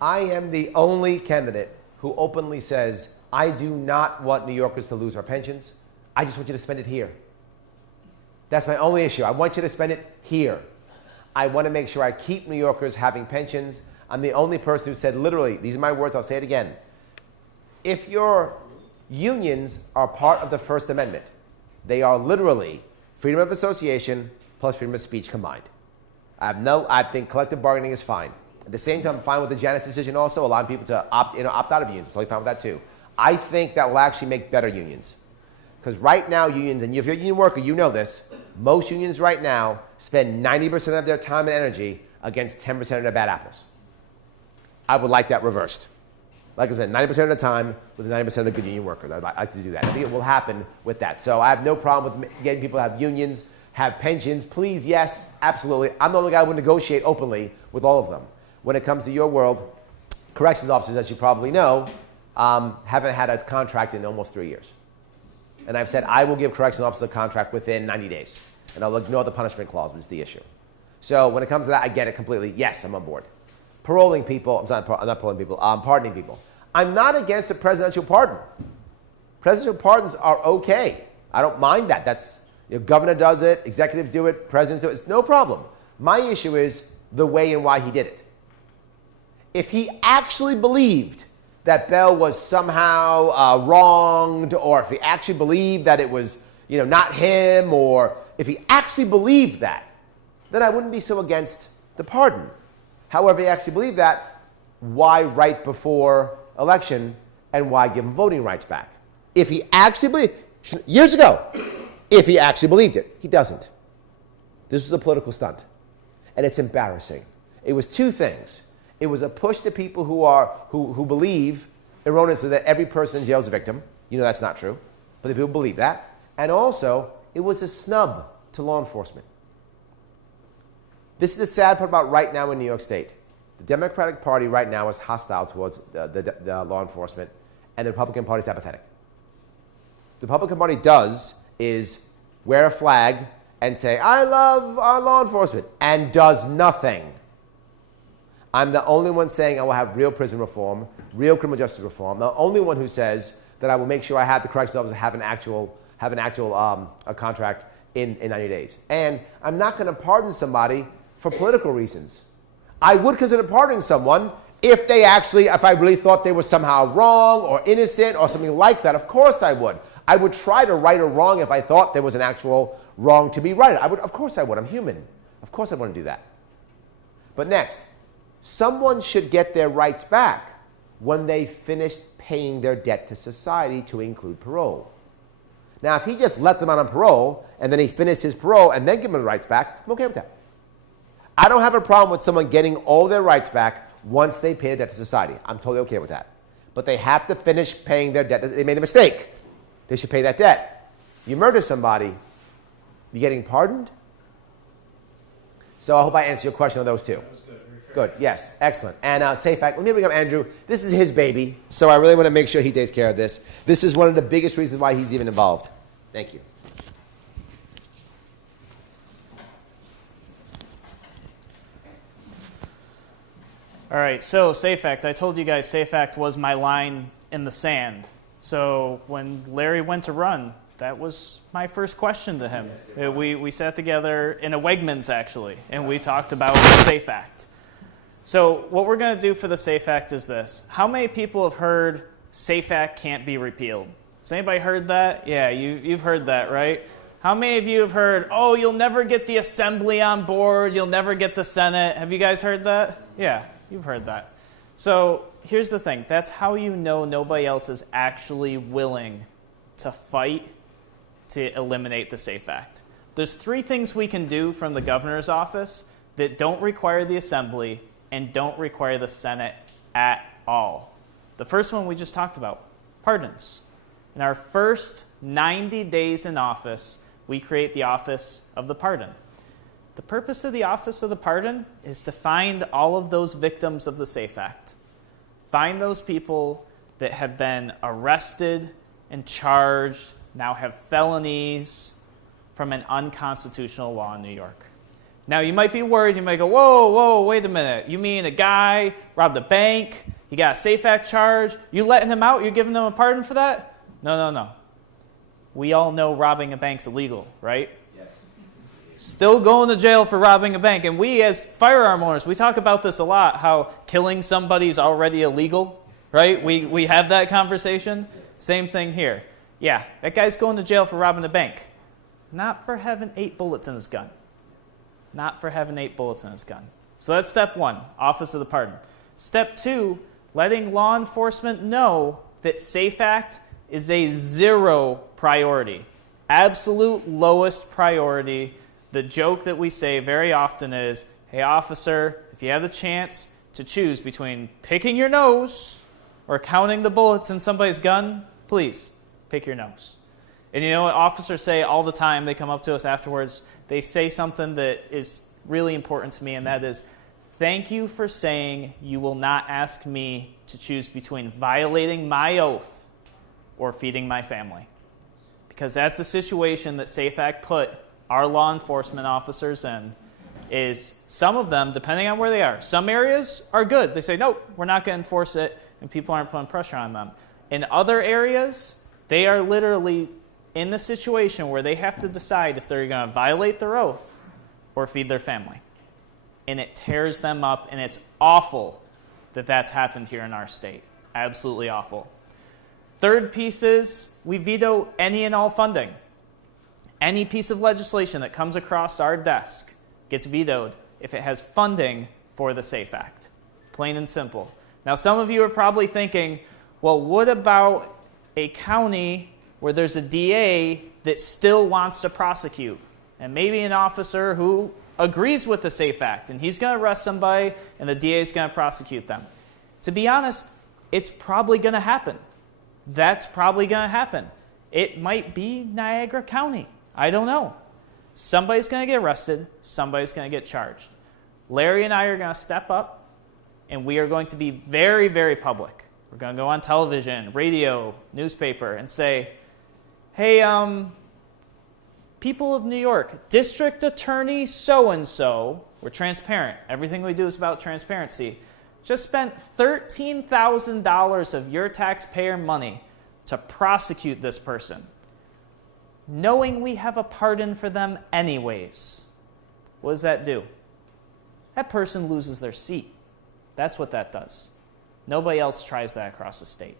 I am the only candidate who openly says I do not want New Yorkers to lose our pensions. I just want you to spend it here. That's my only issue. I want you to spend it here. I want to make sure I keep New Yorkers having pensions. I'm the only person who said literally, these are my words, I'll say it again. If your unions are part of the First Amendment, they are literally freedom of association plus freedom of speech combined. I think collective bargaining is fine. At the same time, I'm fine with the Janus decision also, allowing people to opt out of unions. I'm totally fine with that too. I think that will actually make better unions. Because right now, unions, and if you're a union worker, you know this, most unions right now spend 90% of their time and energy against 10% of their bad apples. I would like that reversed. Like I said, 90% of the time with 90% of the good union workers. I'd like to do that. I think it will happen with that. So I have no problem with getting people to have unions, have pensions. Please, yes, absolutely. I'm the only guy who would negotiate openly with all of them. When it comes to your world, corrections officers, as you probably know, haven't had a contract in almost 3 years. And I've said I will give corrections officers a contract within 90 days. And I'll ignore the punishment clause, which is the issue. So when it comes to that, I get it completely. Yes, I'm on board. Paroling people, I'm not paroling people, pardoning people. I'm not against a presidential pardon. Presidential pardons are okay. I don't mind that. That's, governor does it, executives do it, presidents do it. It's no problem. My issue is the way and why he did it. If he actually believed that Bell was somehow wronged, or if he actually believed that it was, not him, or if he actually believed that, then I wouldn't be so against the pardon. However, he actually believed that, why right before election, and why give him voting rights back? If he actually believed, years ago, if he actually believed it, he doesn't. This was a political stunt, and it's embarrassing. It was two things. It was a push to people who believe erroneously that every person in jail is a victim. That's not true, but the people believe that. And also, it was a snub to law enforcement. This is the sad part about right now in New York State. The Democratic Party right now is hostile towards the law enforcement, and the Republican Party is apathetic. The Republican Party does is wear a flag and say, I love our law enforcement, and does nothing. I'm the only one saying I will have real prison reform, real criminal justice reform. I'm the only one who says that I will make sure I have the corrections officers have an actual a contract in 90 days. And I'm not going to pardon somebody for political reasons. I would consider pardoning someone if I really thought they were somehow wrong or innocent or something like that. Of course I would. I would try to right a wrong if I thought there was an actual wrong to be righted. Of course I would. I'm human. Of course I want to do that. But next, someone should get their rights back when they finish paying their debt to society, to include parole. Now, if he just let them out on parole, and then he finished his parole and then give them the rights back, I'm okay with that. I don't have a problem with someone getting all their rights back once they pay their debt to society. I'm totally okay with that. But they have to finish paying their debt. They made a mistake. They should pay that debt. You murder somebody, you're getting pardoned? So I hope I answered your question on those two. That was good. Good, yes, excellent. And Safe Act, let me bring up Andrew. This is his baby, so I really want to make sure he takes care of this. This is one of the biggest reasons why he's even involved. Thank you. All right, so Safe Act. I told you guys Safe Act was my line in the sand. So when Larry went to run, that was my first question to him. Yes, we sat together in a Wegmans, actually, and we talked about the Safe Act. So what we're going to do for the Safe Act is this. How many people have heard Safe Act can't be repealed? Has anybody heard that? Yeah, you've heard that, right? How many of you have heard, oh, you'll never get the Assembly on board, you'll never get the Senate? Have you guys heard that? Yeah, you've heard that. So here's the thing. That's how you know nobody else is actually willing to fight to eliminate the Safe Act. There's 3 things we can do from the governor's office that don't require the Assembly and don't require the Senate at all. The first one we just talked about, pardons. In our first 90 days in office, we create the Office of the Pardon. The purpose of the Office of the Pardon is to find all of those victims of the SAFE Act. Find those people that have been arrested and charged, now have felonies from an unconstitutional law in New York. Now, you might be worried. You might go, whoa, wait a minute. You mean a guy robbed a bank? He got a SAFE Act charge? You letting him out? You're giving him a pardon for that? No. We all know robbing a bank's illegal, right? Yes. Still going to jail for robbing a bank. And we as firearm owners, we talk about this a lot, how killing somebody is already illegal, right? We have that conversation. Same thing here. Yeah, that guy's going to jail for robbing a bank. Not for having 8 bullets in his gun. Not for having 8 bullets in his gun. So that's step 1, Office of the Pardon. Step 2, letting law enforcement know that SAFE Act is a 0 priority. Absolute lowest priority. The joke that we say very often is, hey officer, if you have the chance to choose between picking your nose or counting the bullets in somebody's gun, please pick your nose. And you know what officers say all the time? They come up to us afterwards. They say something that is really important to me, and that is, thank you for saying you will not ask me to choose between violating my oath or feeding my family. Because that's the situation that SAFE Act put our law enforcement officers in, is some of them, depending on where they are, some areas are good. They say, nope, we're not going to enforce it, and people aren't putting pressure on them. In other areas, they are literally in the situation where they have to decide if they're going to violate their oath or feed their family. And it tears them up, and it's awful that that's happened here in our state. Absolutely awful. Third piece is we veto any and all funding. Any piece of legislation that comes across our desk gets vetoed if it has funding for the SAFE Act. Plain and simple. Now, some of you are probably thinking, well, what about a county where there's a DA that still wants to prosecute, and maybe an officer who agrees with the SAFE Act, and he's going to arrest somebody, and the DA is going to prosecute them? To be honest, it's probably going to happen. That's probably going to happen. It might be Niagara County. I don't know. Somebody's going to get arrested. Somebody's going to get charged. Larry and I are going to step up, and we are going to be very, very public. We're going to go on television, radio, newspaper, and say, hey, people of New York, District Attorney so-and-so, we're transparent. Everything we do is about transparency, just spent $13,000 of your taxpayer money to prosecute this person, knowing we have a pardon for them anyways. What does that do? That person loses their seat. That's what that does. Nobody else tries that across the state.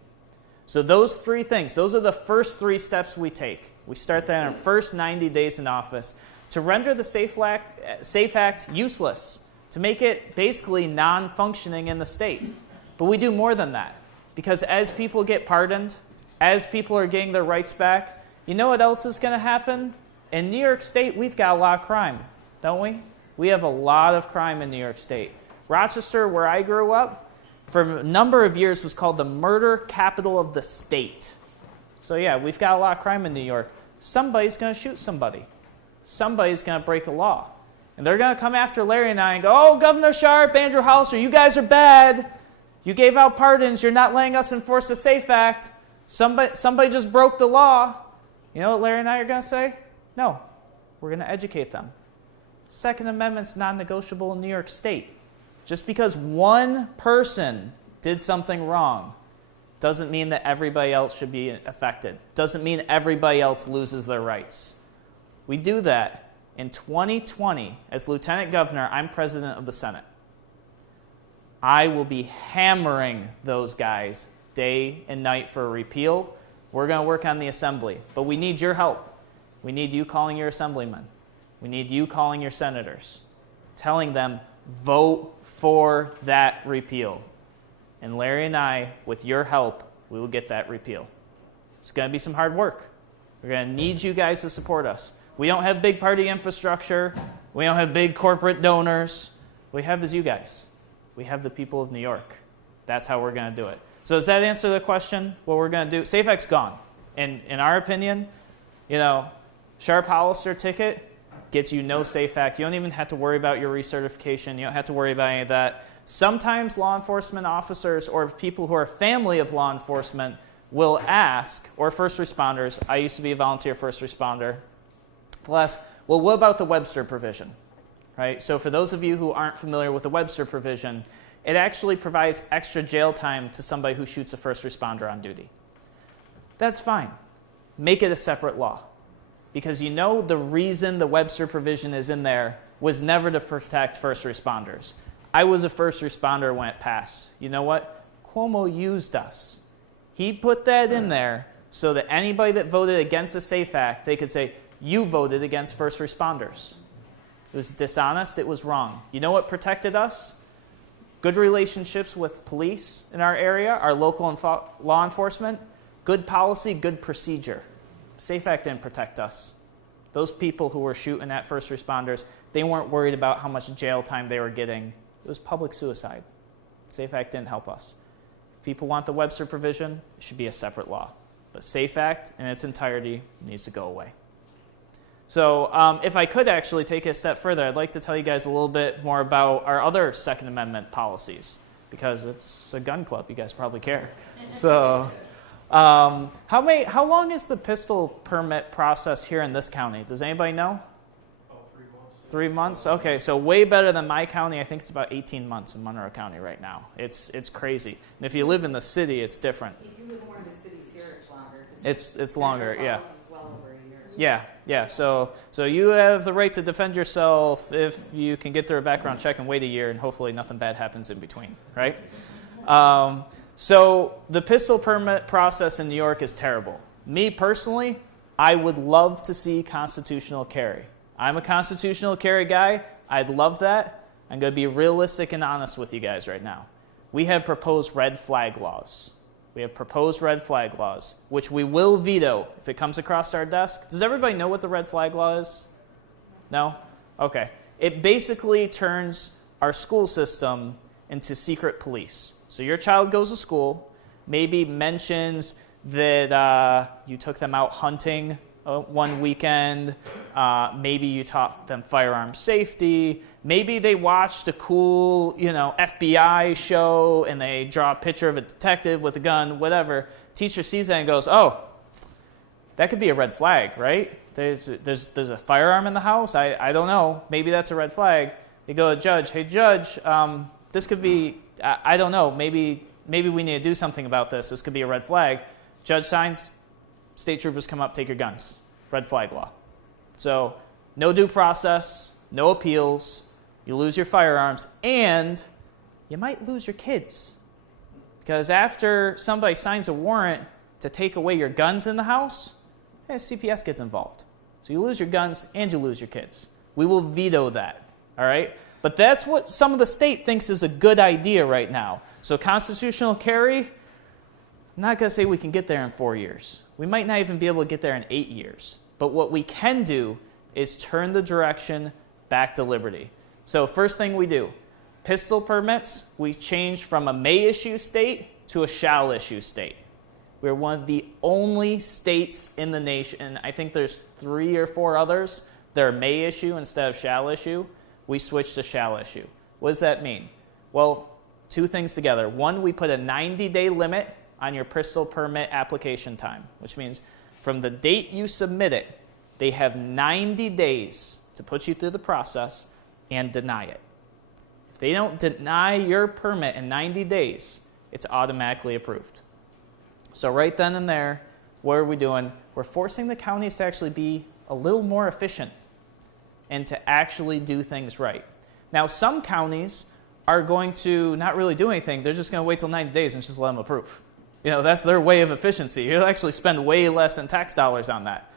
So those 3 things, those are the first 3 steps we take. We start that in our first 90 days in office to render the SAFE Act useless, to make it basically non-functioning in the state. But we do more than that, because as people get pardoned, as people are getting their rights back, you know what else is going to happen? In New York State, we've got a lot of crime, don't we? We have a lot of crime in New York State. Rochester, where I grew up, for a number of years was called the murder capital of the state. So yeah, we've got a lot of crime in New York. Somebody's going to shoot somebody. Somebody's going to break a law. And they're going to come after Larry and I and go, oh, Governor Sharpe, Andrew Hollister, you guys are bad. You gave out pardons. You're not letting us enforce the SAFE Act. Somebody just broke the law. You know what Larry and I are going to say? No, we're going to educate them. Second Amendment's non-negotiable in New York State. Just because one person did something wrong doesn't mean that everybody else should be affected. Doesn't mean everybody else loses their rights. We do that. In 2020, as Lieutenant Governor, I'm President of the Senate. I will be hammering those guys day and night for a repeal. We're going to work on the Assembly, but we need your help. We need you calling your assemblymen. We need you calling your senators, telling them, vote for that repeal. And Larry and I, with your help, we will get that repeal. It's going to be some hard work. We're going to need you guys to support us. We don't have big party infrastructure. We don't have big corporate donors. What we have is you guys. We have the people of New York. That's how we're going to do it. So does that answer the question, what we're going to do? SafeAct's gone. And in our opinion, Sharpe Hollister ticket gets you no SafeAct. You don't even have to worry about your recertification. You don't have to worry about any of that. Sometimes law enforcement officers or people who are family of law enforcement will ask, or first responders, I used to be a volunteer first responder, they'll ask, well, what about the Webster provision? Right? So for those of you who aren't familiar with the Webster provision, it actually provides extra jail time to somebody who shoots a first responder on duty. That's fine. Make it a separate law. Because the reason the Webster provision is in there was never to protect first responders. I was a first responder when it passed. You know what? Cuomo used us. He put that in there so that anybody that voted against the SAFE Act, they could say, you voted against first responders. It was dishonest. It was wrong. You know what protected us? Good relationships with police in our area, our local law enforcement, good policy, good procedure. SAFE Act didn't protect us. Those people who were shooting at first responders, they weren't worried about how much jail time they were getting. It was public suicide. SAFE Act didn't help us. If people want the Webster provision, it should be a separate law. But SAFE Act in its entirety needs to go away. So if I could actually take it a step further, I'd like to tell you guys a little bit more about our other Second Amendment policies, because it's a gun club. You guys probably care. So how long is the pistol permit process here in this county? Does anybody know? 3 months? Okay, so way better than my county. I think it's about 18 months in Monroe County right now. It's crazy. And if you live in the city, it's different. If you live in one of the cities here, it's longer. It's longer, yeah. Is well over a year. Yeah. So you have the right to defend yourself if you can get through a background check and wait a year, and hopefully nothing bad happens in between, right? So the pistol permit process in New York is terrible. Me personally, I would love to see constitutional carry. I'm a constitutional carry guy. I'd love that. I'm going to be realistic and honest with you guys right now. We have proposed red flag laws. Which we will veto if it comes across our desk. Does everybody know what the red flag law is? No? Okay. It basically turns our school system into secret police. So your child goes to school, maybe mentions that you took them out hunting one weekend, maybe you taught them firearm safety, maybe they watched a cool, FBI show and they draw a picture of a detective with a gun, whatever. Teacher sees that and goes, oh, that could be a red flag, right? There's a firearm in the house? I don't know. Maybe that's a red flag. They go to a judge, hey judge, this could be, I don't know, maybe we need to do something about this. This could be a red flag. Judge signs, state troopers come up, take your guns. Red flag law. So no due process, no appeals, you lose your firearms, and you might lose your kids. Because after somebody signs a warrant to take away your guns in the house, CPS gets involved. So you lose your guns and you lose your kids. We will veto that, all right? But that's what some of the state thinks is a good idea right now. So constitutional carry, I'm not going to say we can get there in 4 years. We might not even be able to get there in 8 years. But what we can do is turn the direction back to liberty. So first thing we do, pistol permits, we changed from a may issue state to a shall issue state. We're one of the only states in the nation, I think there's 3 or 4 others, that are may issue instead of shall issue. We switched to shall issue. What does that mean? Well, 2 things together. One, we put a 90-day limit on your pistol permit application time, which means from the date you submit it, they have 90 days to put you through the process and deny it. If they don't deny your permit in 90 days, it's automatically approved. So right then and there, what are we doing? We're forcing the counties to actually be a little more efficient and to actually do things right. Now, some counties are going to not really do anything. They're just going to wait till 90 days and just let them approve. That's their way of efficiency. You'll actually spend way less in tax dollars on that.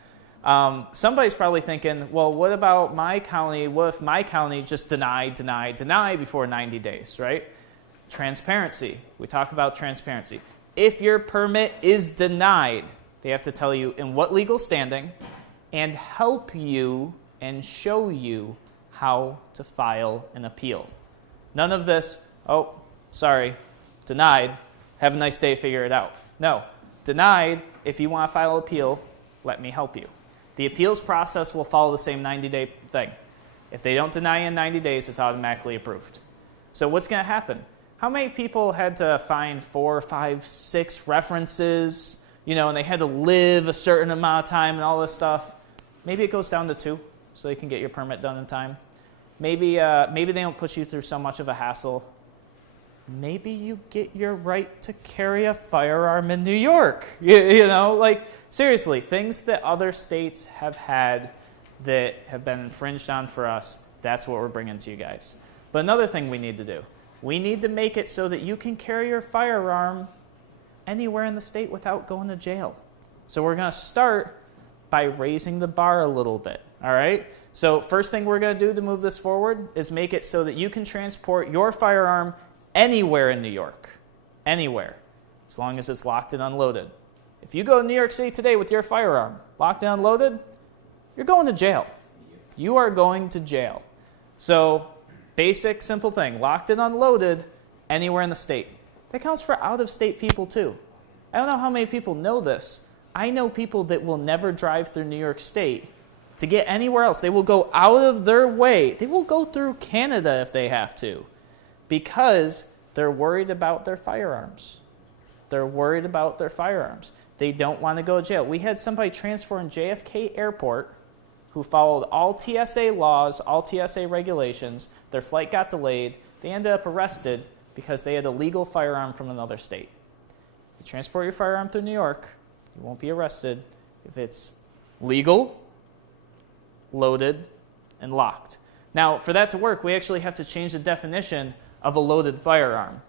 Somebody's probably thinking, well, what about my county? What if my county just deny before 90 days, right? Transparency. We talk about transparency. If your permit is denied, they have to tell you in what legal standing, and help you and show you how to file an appeal. None of this, oh, sorry, denied, have a nice day, figure it out. No, denied, if you want to file an appeal, let me help you. The appeals process will follow the same 90-day thing. If they don't deny you in 90 days, it's automatically approved. So what's going to happen? How many people had to find 4, 5, 6 references, and they had to live a certain amount of time and all this stuff? Maybe it goes down to 2, so you can get your permit done in time. Maybe they don't push you through so much of a hassle. Maybe you get your right to carry a firearm in New York. Seriously, things that other states have had that have been infringed on for us, that's what we're bringing to you guys. But another thing we need to do, we need to make it so that you can carry your firearm anywhere in the state without going to jail. So we're going to start by raising the bar a little bit, all right? So first thing we're going to do to move this forward is make it so that you can transport your firearm anywhere in New York, anywhere, as long as it's locked and unloaded. If you go to New York City today with your firearm locked and unloaded, you're going to jail. You are going to jail. So basic, simple thing, locked and unloaded anywhere in the state. That counts for out-of-state people too. I don't know how many people know this. I know people that will never drive through New York State to get anywhere else. They will go out of their way. They will go through Canada if they have to, because they're worried about their firearms. They're worried about their firearms. They don't want to go to jail. We had somebody transfer in JFK Airport who followed all TSA laws, all TSA regulations. Their flight got delayed. They ended up arrested because they had a legal firearm from another state. You transport your firearm through New York, you won't be arrested if it's legal, loaded, and locked. Now, for that to work, we actually have to change the definition of a loaded firearm.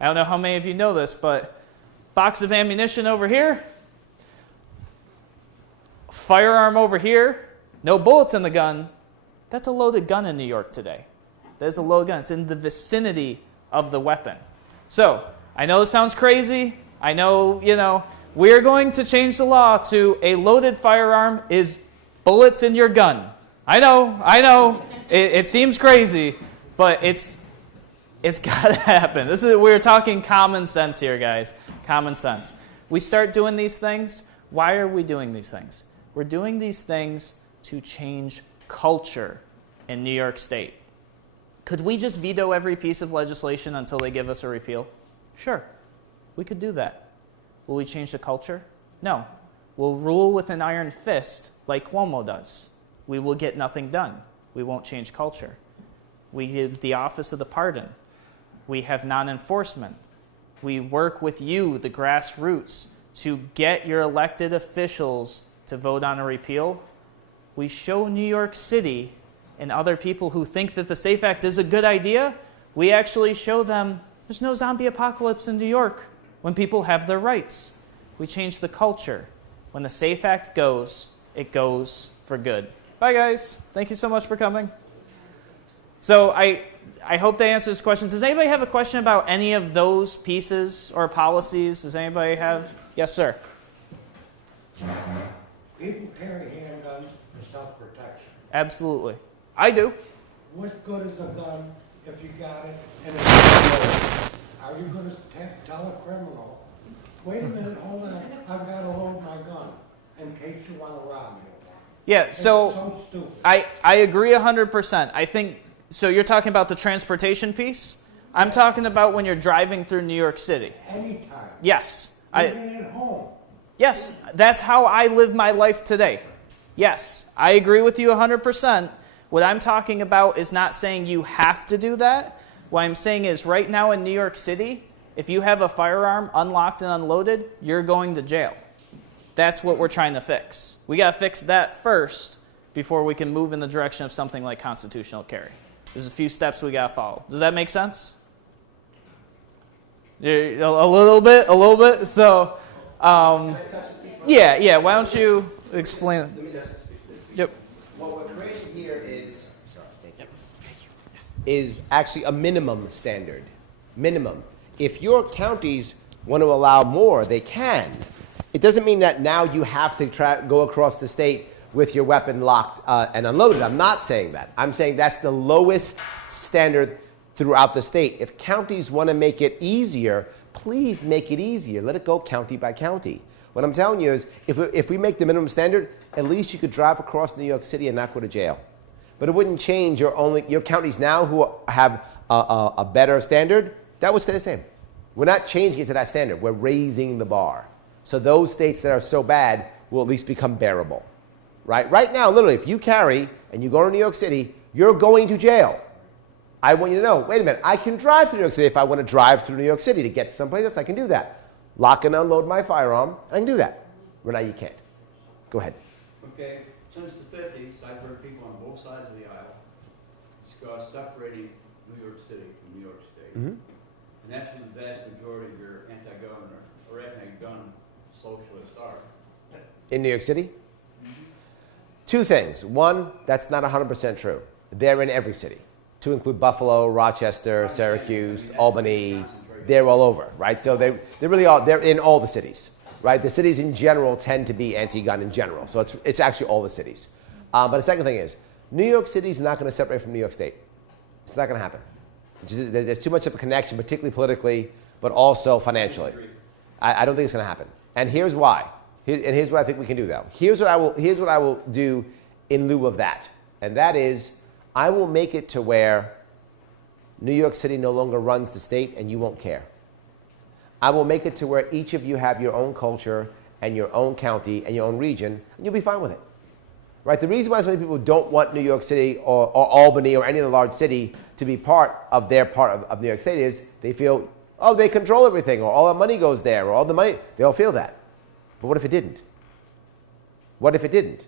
I don't know how many of you know this, but box of ammunition over here, firearm over here, no bullets in the gun, that's a loaded gun in New York today. That is a loaded gun. It's in the vicinity of the weapon. So, I know this sounds crazy. I know, we're going to change the law to a loaded firearm is bullets in your gun. I know. It seems crazy, but it's got to happen. We're talking common sense here, guys. Common sense. We start doing these things. Why are we doing these things? We're doing these things to change culture in New York State. Could we just veto every piece of legislation until they give us a repeal? Sure, we could do that. Will we change the culture? No. We'll rule with an iron fist like Cuomo does. We will get nothing done. We won't change culture. We give the office of the pardon. We have non-enforcement. We work with you, the grassroots, to get your elected officials to vote on a repeal. We show New York City and other people who think that the SAFE Act is a good idea, we actually show them there's no zombie apocalypse in New York when people have their rights. We change the culture. When the SAFE Act goes, it goes for good. Bye, guys. Thank you so much for coming. So I hope that answers this question. Does anybody have a question about any of those pieces or policies? Does anybody have? Yes, sir. People carry handguns for self-protection. Absolutely. I do. What good is a gun if you got it and it's loaded? Are you going to tell a criminal, wait a minute, hold on, I've got to load my gun in case you want to rob me? Yeah, so so stupid. I agree 100%. I think, so you're talking about the transportation piece? I'm talking about when you're driving through New York City. Anytime. Yes. Even at home. Yes, that's how I live my life today. Yes, I agree with you 100%. What I'm talking about is not saying you have to do that. What I'm saying is right now in New York City, if you have a firearm unlocked and unloaded, you're going to jail. That's what we're trying to fix. We got to fix that first before we can move in the direction of something like constitutional carry. There's a few steps we got to follow. Does that make sense? A little bit. So, yeah. Why don't you explain it? Let me just speak to this. Yep. What we're creating here is actually a minimum standard. Minimum. If your counties want to allow more, they can. It doesn't mean that now you have to go across the state with your weapon locked and unloaded. I'm not saying that. I'm saying that's the lowest standard throughout the state. If counties want to make it easier, please make it easier. Let it go county by county. What I'm telling you is, if we make the minimum standard, at least you could drive across New York City and not go to jail. But it wouldn't change your counties now who have a better standard. That would stay the same. We're not changing it to that standard. We're raising the bar. So those states that are so bad will at least become bearable. Right? Right now, literally, if you carry and you go to New York City, you're going to jail. I want you to know, wait a minute, I can drive through New York City if I want to drive through New York City to get someplace else. I can do that. Lock and unload my firearm, I can do that. Right now, you can't. Go ahead. Okay, since the 50s, I've heard people on both sides of the aisle discuss separating New York City from New York State. Mm-hmm. And that's where the vast majority of your anti-gun or anti-gun socialists are. In New York City? Two things. One, that's not 100% true. They're in every city, to include Buffalo, Rochester, Syracuse, Albany. They're all over, right? So they really are. They're in all the cities, right? The cities in general tend to be anti-gun in general. So it's actually all the cities. But the second thing is, New York City is not going to separate from New York State. It's not going to happen. There's too much of a connection, particularly politically, but also financially. I don't think it's going to happen. And here's why. And here's what I think we can do, though. Here's what I will do in lieu of that. And that is, I will make it to where New York City no longer runs the state and you won't care. I will make it to where each of you have your own culture and your own county and your own region, and you'll be fine with it. Right? The reason why so many people don't want New York City or Albany or any other large city to be part of their part of New York State is they feel, oh, they control everything, or all the money goes there, or all the money, they all feel that. But what if it didn't? What if it didn't?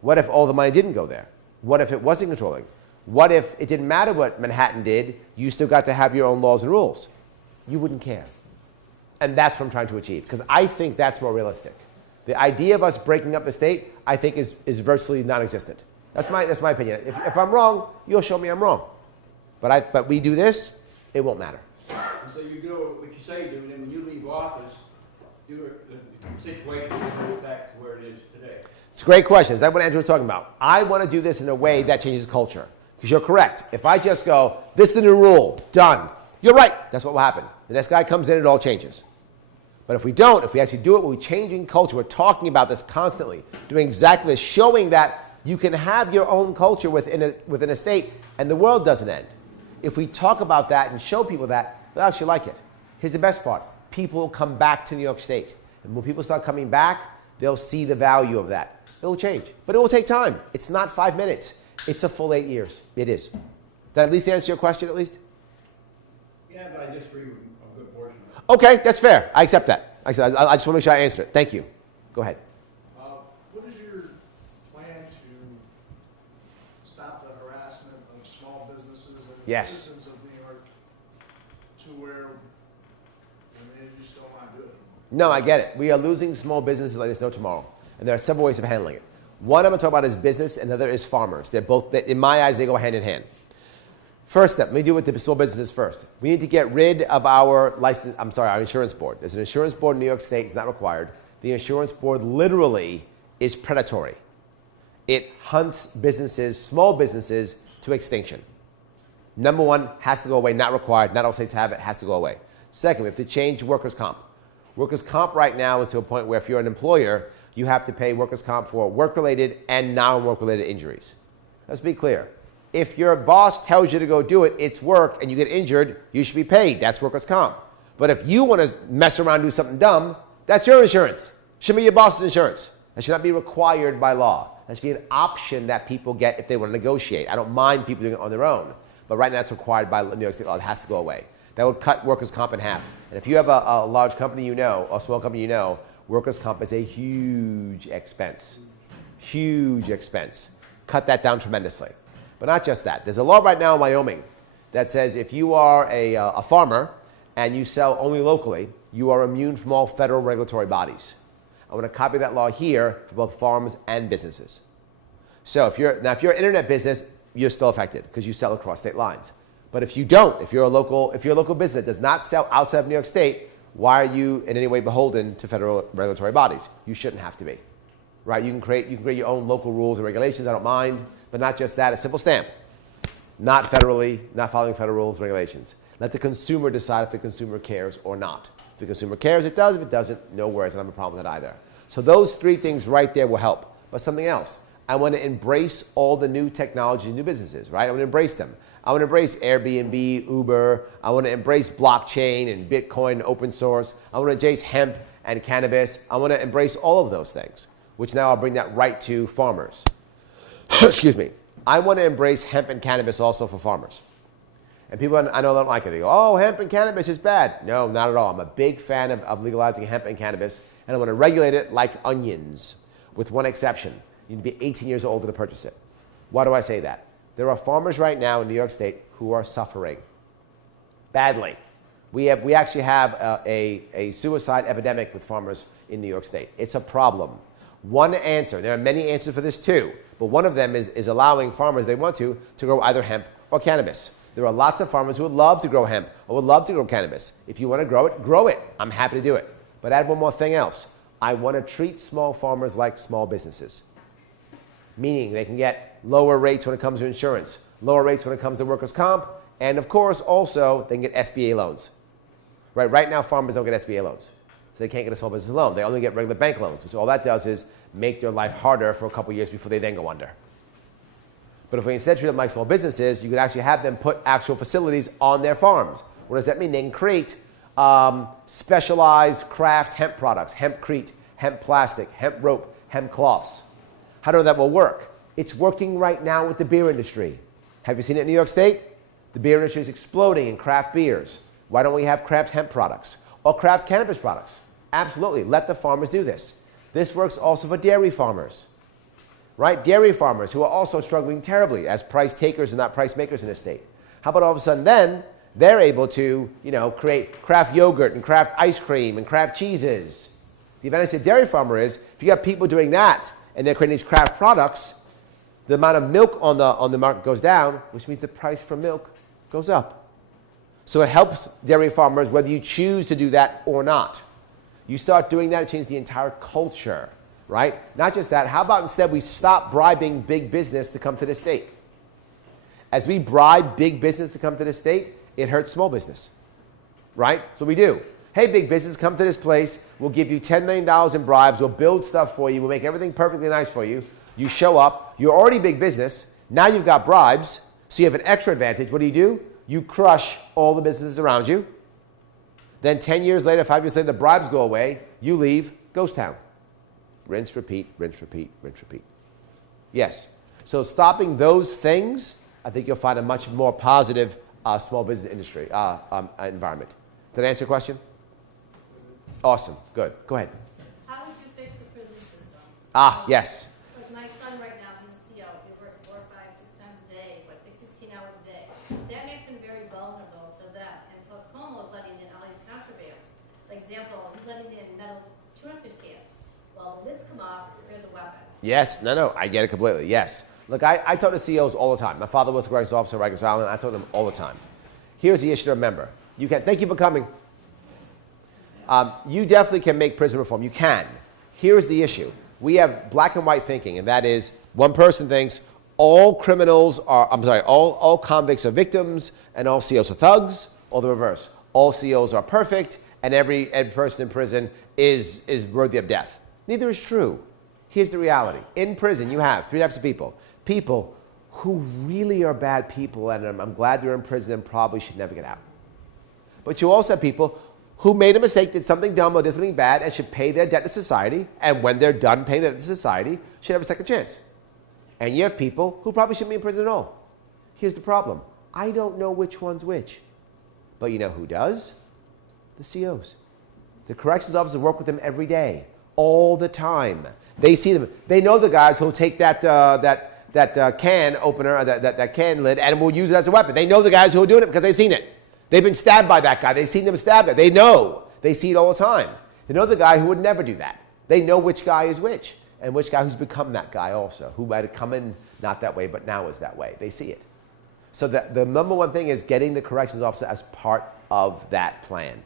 What if all the money didn't go there? What if it wasn't controlling? What if it didn't matter what Manhattan did, you still got to have your own laws and rules? You wouldn't care. And that's what I'm trying to achieve, because I think that's more realistic. The idea of us breaking up the state, I think, is virtually non-existent. That's my opinion. If I'm wrong, you'll show me I'm wrong. But we do this, it won't matter. And so you do what you say you do, and then when you leave office, the situation will go back to where it is today. It's a great question. Is that what Andrew was talking about? I want to do this in a way that changes culture. Because you're correct. If I just go, this is the new rule, done, you're right. That's what will happen. The next guy comes in, it all changes. But if we don't, if we actually do it, we're changing culture. We're talking about this constantly, doing exactly this, showing that you can have your own culture within a state, and the world doesn't end. If we talk about that and show people that, they'll actually like it. Here's the best part. People will come back to New York State. And when people start coming back, they'll see the value of that. It will change. But it will take time. It's not 5 minutes. It's a full 8 years. It is. Did I at least answer your question, at least? Yeah, but I disagree with a good portion of it. Okay, that's fair. I accept that. I just want to make sure I answered it. Thank you. Go ahead. What is your plan to stop the harassment of small businesses and Yes. citizens of New York to where they just don't want to do it? No, I get it. We are losing small businesses like there's no tomorrow. And there are several ways of handling it. One I'm going to talk about is business, and the other is farmers. They're both, in my eyes, they go hand in hand. First step, let me do with the small businesses first. We need to get rid of our insurance board. There's an insurance board in New York State. It's not required. The insurance board literally is predatory. It hunts businesses, small businesses, to extinction. Number one, has to go away, not required. Not all states have it, has to go away. Second, we have to change workers' comp. Workers' comp right now is to a point where if you're an employer, you have to pay workers' comp for work-related and non-work-related injuries. Let's be clear. If your boss tells you to go do it, it's work, and you get injured, you should be paid. That's workers' comp. But if you want to mess around and do something dumb, that's your insurance. Shouldn't be your boss's insurance. That should not be required by law. That should be an option that people get if they want to negotiate. I don't mind people doing it on their own. But right now it's required by New York State law. It has to go away. That would cut workers' comp in half. And if you have a large company you know, or a small company you know, workers' comp is a huge expense. Huge expense. Cut that down tremendously. But not just that. There's a law right now in Wyoming that says if you are a farmer and you sell only locally, you are immune from all federal regulatory bodies. I want to copy that law here for both farms and businesses. So if you're an internet business, you're still affected because you sell across state lines. But if you don't, if you're a local business that does not sell outside of New York State, why are you in any way beholden to federal regulatory bodies? You shouldn't have to be. right? You can create your own local rules and regulations. I don't mind, but not just that. A simple stamp, not federally, not following federal rules and regulations. Let the consumer decide if the consumer cares or not. If the consumer cares, it does. If it doesn't, no worries. I don't have a problem with that either. So those three things right there will help. But something else, I want to embrace all the new technology, new businesses, right? I want to embrace them. I want to embrace Airbnb, Uber. I want to embrace blockchain and Bitcoin and open source. I want to embrace hemp and cannabis. I want to embrace all of those things, which now I'll bring that right to farmers. Excuse me. I want to embrace hemp and cannabis also for farmers. And people I know don't like it. They go, oh, hemp and cannabis is bad. No, not at all. I'm a big fan of legalizing hemp and cannabis, and I want to regulate it like onions, with one exception. You need to be 18 years old to purchase it. Why do I say that? There are farmers right now in New York State who are suffering badly. We actually have a suicide epidemic with farmers in New York State. It's a problem. One answer, there are many answers for this too, but one of them is allowing farmers, they want to grow either hemp or cannabis. There are lots of farmers who would love to grow hemp or would love to grow cannabis. If you want to grow it, grow it. I'm happy to do it. But add one more thing else. I want to treat small farmers like small businesses, meaning they can get lower rates when it comes to insurance, lower rates when it comes to workers' comp, and of course also they can get SBA loans. Right now farmers don't get SBA loans, so they can't get a small business loan. They only get regular bank loans, which all that does is make their life harder for a couple years before they then go under. But if we instead treat them like small businesses, you could actually have them put actual facilities on their farms. What does that mean? They can create specialized craft hemp products, hempcrete, hemp plastic, hemp rope, hemp cloths. How do that will work? It's working right now with the beer industry. Have you seen it in New York State? The beer industry is exploding in craft beers. Why don't we have craft hemp products or craft cannabis products? Absolutely. Let the farmers do this. This works also for dairy farmers, right? Dairy farmers who are also struggling terribly as price takers and not price makers in the state. How about all of a sudden then they're able to, create craft yogurt and craft ice cream and craft cheeses. The advantage to the dairy farmer is if you have people doing that and they're creating these craft products, the amount of milk on the market goes down, which means the price for milk goes up. So it helps dairy farmers whether you choose to do that or not. You start doing that, it changes the entire culture, right? Not just that, how about instead we stop bribing big business to come to the state? As we bribe big business to come to the state, it hurts small business, right? So we do. Hey, big business, come to this place. We'll give you $10 million in bribes. We'll build stuff for you. We'll make everything perfectly nice for you. You show up. You're already big business. Now you've got bribes, so you have an extra advantage. What do? You crush all the businesses around you. Then 10 years later, 5 years later, the bribes go away. You leave, ghost town. Rinse, repeat, rinse, repeat, rinse, repeat. Yes. So stopping those things, I think you'll find a much more positive small business industry environment. Did I answer your question? Awesome. Good. Go ahead. How would you fix the prison system? Yes. Like my son right now, he's a CO. He works 4, 5, 6 times a day, like 16 hours a day. That makes him very vulnerable to that. And plus, Como is letting in all these contrabands. For example, he's letting in metal tuna fish cans. Well, the lids come off, there's a weapon. Yes. No. I get it completely. Yes. Look, I talk to CEOs all the time. My father was a corrections officer at Rikers Island. I talk to them all the time. Here's the issue to remember. Thank you for coming. You definitely can make prison reform. You can. Here's the issue. We have black and white thinking, and that is one person thinks all convicts are victims and all CEOs are thugs, or the reverse. All CEOs are perfect and every person in prison is worthy of death. Neither is true. Here's the reality. In prison, you have 3 types of people. People who really are bad people, and I'm glad they're in prison and probably should never get out. But you also have people who made a mistake, did something dumb or did something bad, and should pay their debt to society, and when they're done paying their debt to society, should have a second chance. And you have people who probably shouldn't be in prison at all. Here's the problem. I don't know which one's which. But you know who does? The COs. The corrections officers work with them every day, all the time. They see them. They know the guys who'll take that can opener, that can lid, and will use it as a weapon. They know the guys who are doing it because they've seen it. They've been stabbed by that guy. They've seen them stabbed. They know. They see it all the time. They know the guy who would never do that. They know which guy is which, and which guy who's become that guy also, who might have come in not that way, but now is that way. They see it. So the number one thing is getting the corrections officer as part of that plan.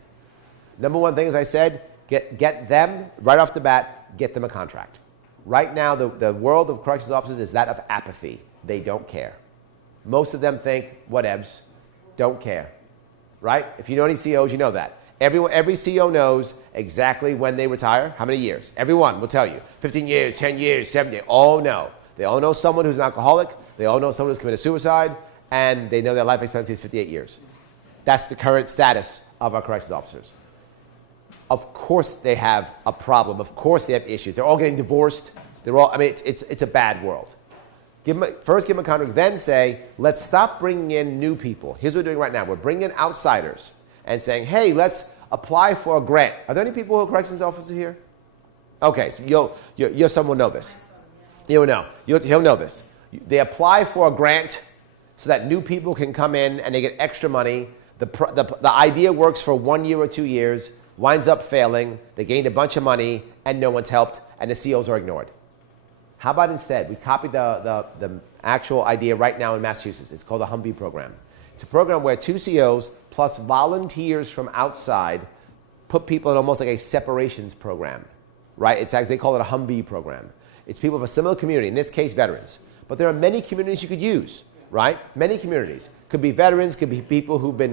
Number one thing, as I said, get them, right off the bat, get them a contract. Right now, the world of corrections officers is that of apathy. They don't care. Most of them think, whatevs, don't care, right? If you know any CEOs, you know that. Every CEO knows exactly when they retire, how many years. Everyone will tell you, 15 years, 10 years, 7 years, all know. They all know someone who's an alcoholic, they all know someone who's committed suicide, and they know their life expectancy is 58 years. That's the current status of our corrections officers. Of course they have a problem. Of course they have issues. They're all getting divorced. It's a bad world. First give them a contract, then say, let's stop bringing in new people. Here's what we're doing right now. We're bringing in outsiders and saying, hey, let's apply for a grant. Are there any people who are corrections officers here? Okay, so your son will know this. He'll know. He'll know this. They apply for a grant so that new people can come in and they get extra money. The idea works for 1 year or 2 years, winds up failing, they gained a bunch of money, and no one's helped, and the COs are ignored. How about instead, we copy the actual idea right now in Massachusetts. It's called the Humvee program. It's a program where 2 COs plus volunteers from outside put people in almost like a separations program, right? It's actually, they call it a Humvee program. It's people of a similar community, in this case, veterans. But there are many communities you could use, right? Many communities. Could be veterans, could be people who've been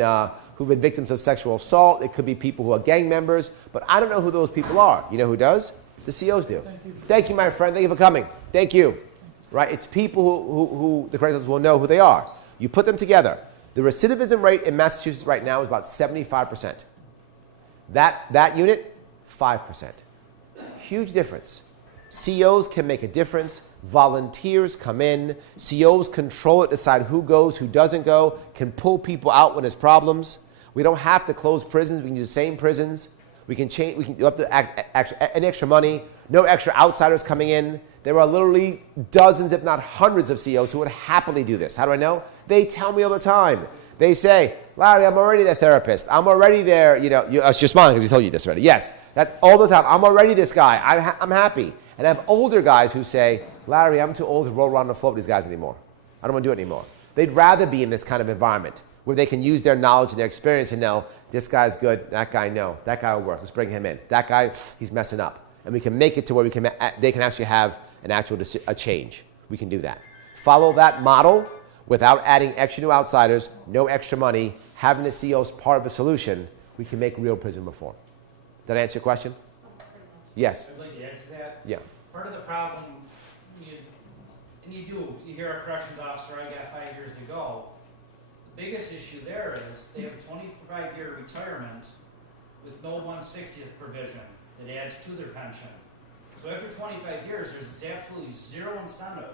victims of sexual assault. It could be people who are gang members. But I don't know who those people are. You know who does? The COs do. Thank you, my friend. Thank you for coming. Thank you. Right? It's people who the corrections will know who they are. You put them together. The recidivism rate in Massachusetts right now is about 75%. That unit, 5%. Huge difference. COs can make a difference. Volunteers come in. COs control it, decide who goes, who doesn't go, can pull people out when there's problems. We don't have to close prisons. We can use the same prisons. We can change. We can do up to any extra money. No extra outsiders coming in. There are literally dozens, if not hundreds, of COs who would happily do this. How do I know? They tell me all the time. They say, Larry, I'm already their therapist. I'm already their, you're smiling because he told you this already. Yes, that's all the time. I'm already this guy. I'm happy. And I have older guys who say, Larry, I'm too old to roll around the floor with these guys anymore. I don't want to do it anymore. They'd rather be in this kind of environment where they can use their knowledge and their experience and know, this guy's good, that guy, no. That guy will work. Let's bring him in. That guy, he's messing up. And we can make it to where they can actually have a change. We can do that. Follow that model without adding extra new outsiders, no extra money, having the CEOs part of the solution. We can make real prison reform. Did I answer your question? Yes. I'd like to add to that. Yeah. Part of the problem, you hear a corrections officer, I got 5 years to go. The biggest issue there is they have a 25-year retirement with no 1/60th provision that adds to their pension. So after 25 years, there's absolutely zero incentive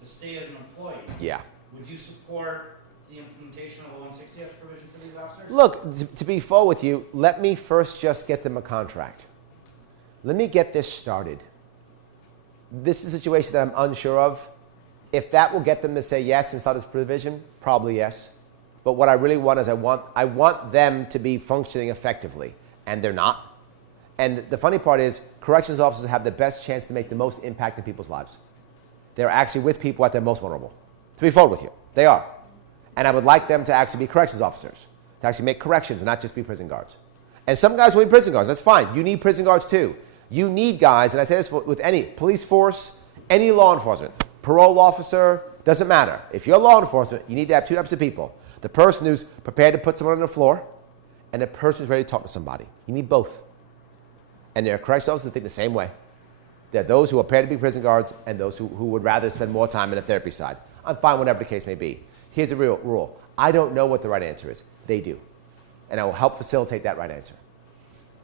to stay as an employee. Yeah. Would you support the implementation of a 1/60th provision for these officers? Look, to be full with you, let me first just get them a contract. Let me get this started. This is a situation that I'm unsure of. If that will get them to say yes and start this provision, probably yes. But what I really want is I want them to be functioning effectively, and they're not. And the funny part is, corrections officers have the best chance to make the most impact in people's lives. They're actually with people at their most vulnerable. To be full with you, they are. And I would like them to actually be corrections officers, to actually make corrections and not just be prison guards. And some guys will be prison guards. That's fine. You need prison guards too. You need guys, and I say this with any police force, any law enforcement, parole officer, doesn't matter. If you're law enforcement, you need to have 2 types of people. The person who's prepared to put someone on the floor, and the person who's ready to talk to somebody. You need both. And there are corrections officers that think the same way. There are those who are prepared to be prison guards and those who would rather spend more time in the therapy side. I'm fine, whatever the case may be. Here's the real rule. I don't know what the right answer is. They do. And I will help facilitate that right answer.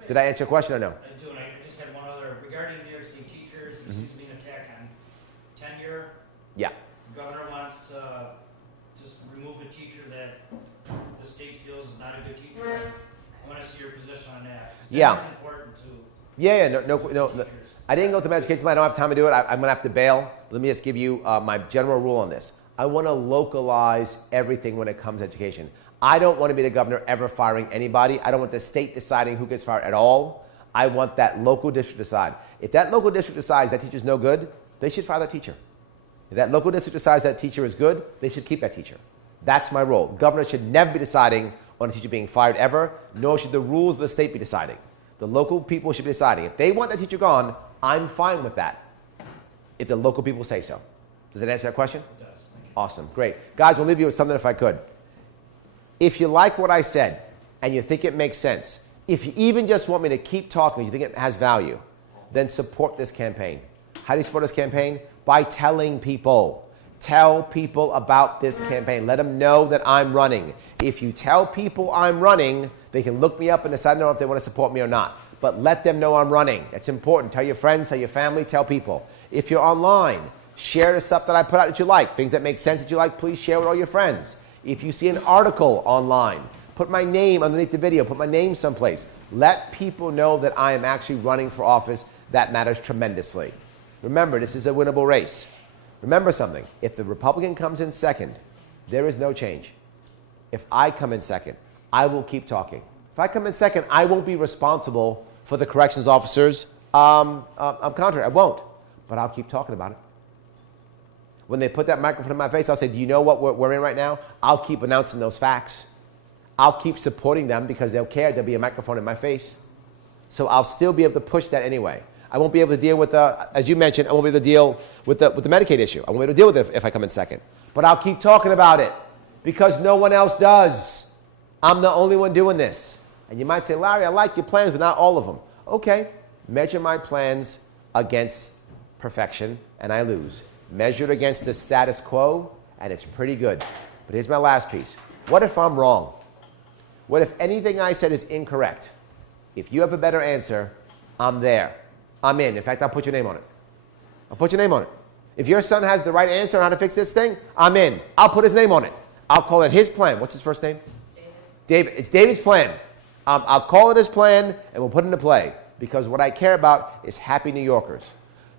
Did I answer your question or no? I do, and I just had one other. Regarding New York State teachers, there seems to be an attack on tenure. Yeah. The governor wants to just remove a teacher that the state feels is not a good teacher. I want to see your position on that. 'Cause Yeah. tenure is important to No. teachers. I didn't go through my education plan. I don't have time to do it. I'm going to have to bail. Let me just give you my general rule on this. I want to localize everything when it comes to education. I don't want to be the governor ever firing anybody. I don't want the state deciding who gets fired at all. I want that local district to decide. If that local district decides that teacher's no good, they should fire that teacher. If that local district decides that teacher is good, they should keep that teacher. That's my role. Governor should never be deciding on a teacher being fired ever, nor should the rules of the state be deciding. The local people should be deciding. If they want that teacher gone, I'm fine with that. if the local people say so. Does that answer that question? It does, thank you. Awesome, great. Guys, we'll leave you with something if I could. If you like what I said and you think it makes sense, if you even just want me to keep talking, you think it has value, then support this campaign. How do you support this campaign? By telling people. Tell people about this campaign. Let them know that I'm running. If you tell people I'm running, they can look me up and decide if they want to support me or not. But let them know I'm running. That's important. Tell your friends, tell your family, tell people. If you're online, share the stuff that I put out that you like. Things that make sense that you like, please share with all your friends. If you see an article online, put my name underneath the video. Put my name someplace. Let people know that I am actually running for office. That matters tremendously. Remember, this is a winnable race. Remember something. If the Republican comes in second, there is no change. If I come in second, I will keep talking. If I come in second, I won't be responsible for the corrections officers' contract. I won't. But I'll keep talking about it. When they put that microphone in my face, I'll say, do you know what we're in right now? I'll keep announcing those facts. I'll keep supporting them because they'll care. There'll be a microphone in my face. So I'll still be able to push that anyway. I won't be able to deal with as you mentioned, I won't be able to deal with the Medicaid issue. I won't be able to deal with it if I come in second. But I'll keep talking about it because no one else does. I'm the only one doing this. And you might say, Larry, I like your plans, but not all of them. Okay, measure my plans against perfection, and I lose. Measure it against the status quo, and it's pretty good. But here's my last piece. What if I'm wrong? What if anything I said is incorrect? If you have a better answer, I'm there. I'm in. In fact, I'll put your name on it. I'll put your name on it. If your son has the right answer on how to fix this thing, I'm in. I'll put his name on it. I'll call it his plan. What's his first name? David. It's David's plan. I'll call it his plan, and we'll put it into play. Because what I care about is happy New Yorkers.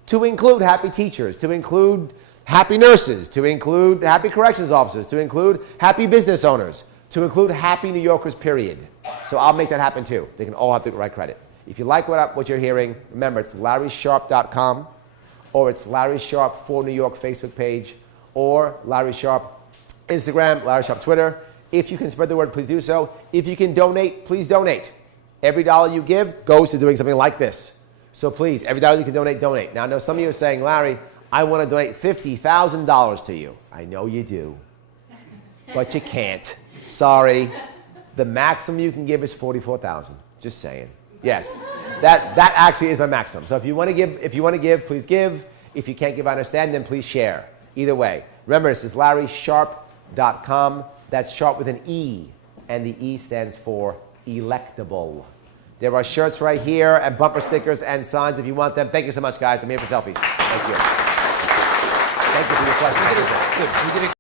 To include happy teachers, to include happy nurses, to include happy corrections officers, to include happy business owners, to include happy New Yorkers, period. So I'll make that happen too. They can all have the right credit. If you like what you're hearing, remember it's LarrySharpe.com, or it's Larry Sharpe for New York Facebook page, or Larry Sharpe Instagram, Larry Sharpe Twitter. If you can spread the word, please do so. If you can donate, please donate. Every dollar you give goes to doing something like this. So please, every dollar you can donate, donate. Now I know some of you are saying, Larry, I want to donate $50,000 to you. I know you do, but you can't. Sorry. The maximum you can give is $44,000. Just saying. Yes, that actually is my maximum. So if you want to give, please give. If you can't give, I understand. Then please share. Either way, remember this is LarrySharpe.com. That's Sharpe with an E, and the E stands for electable. There are shirts right here and bumper stickers and signs if you want them. Thank you so much, guys. I'm here for selfies. Thank you. Thank you for your question.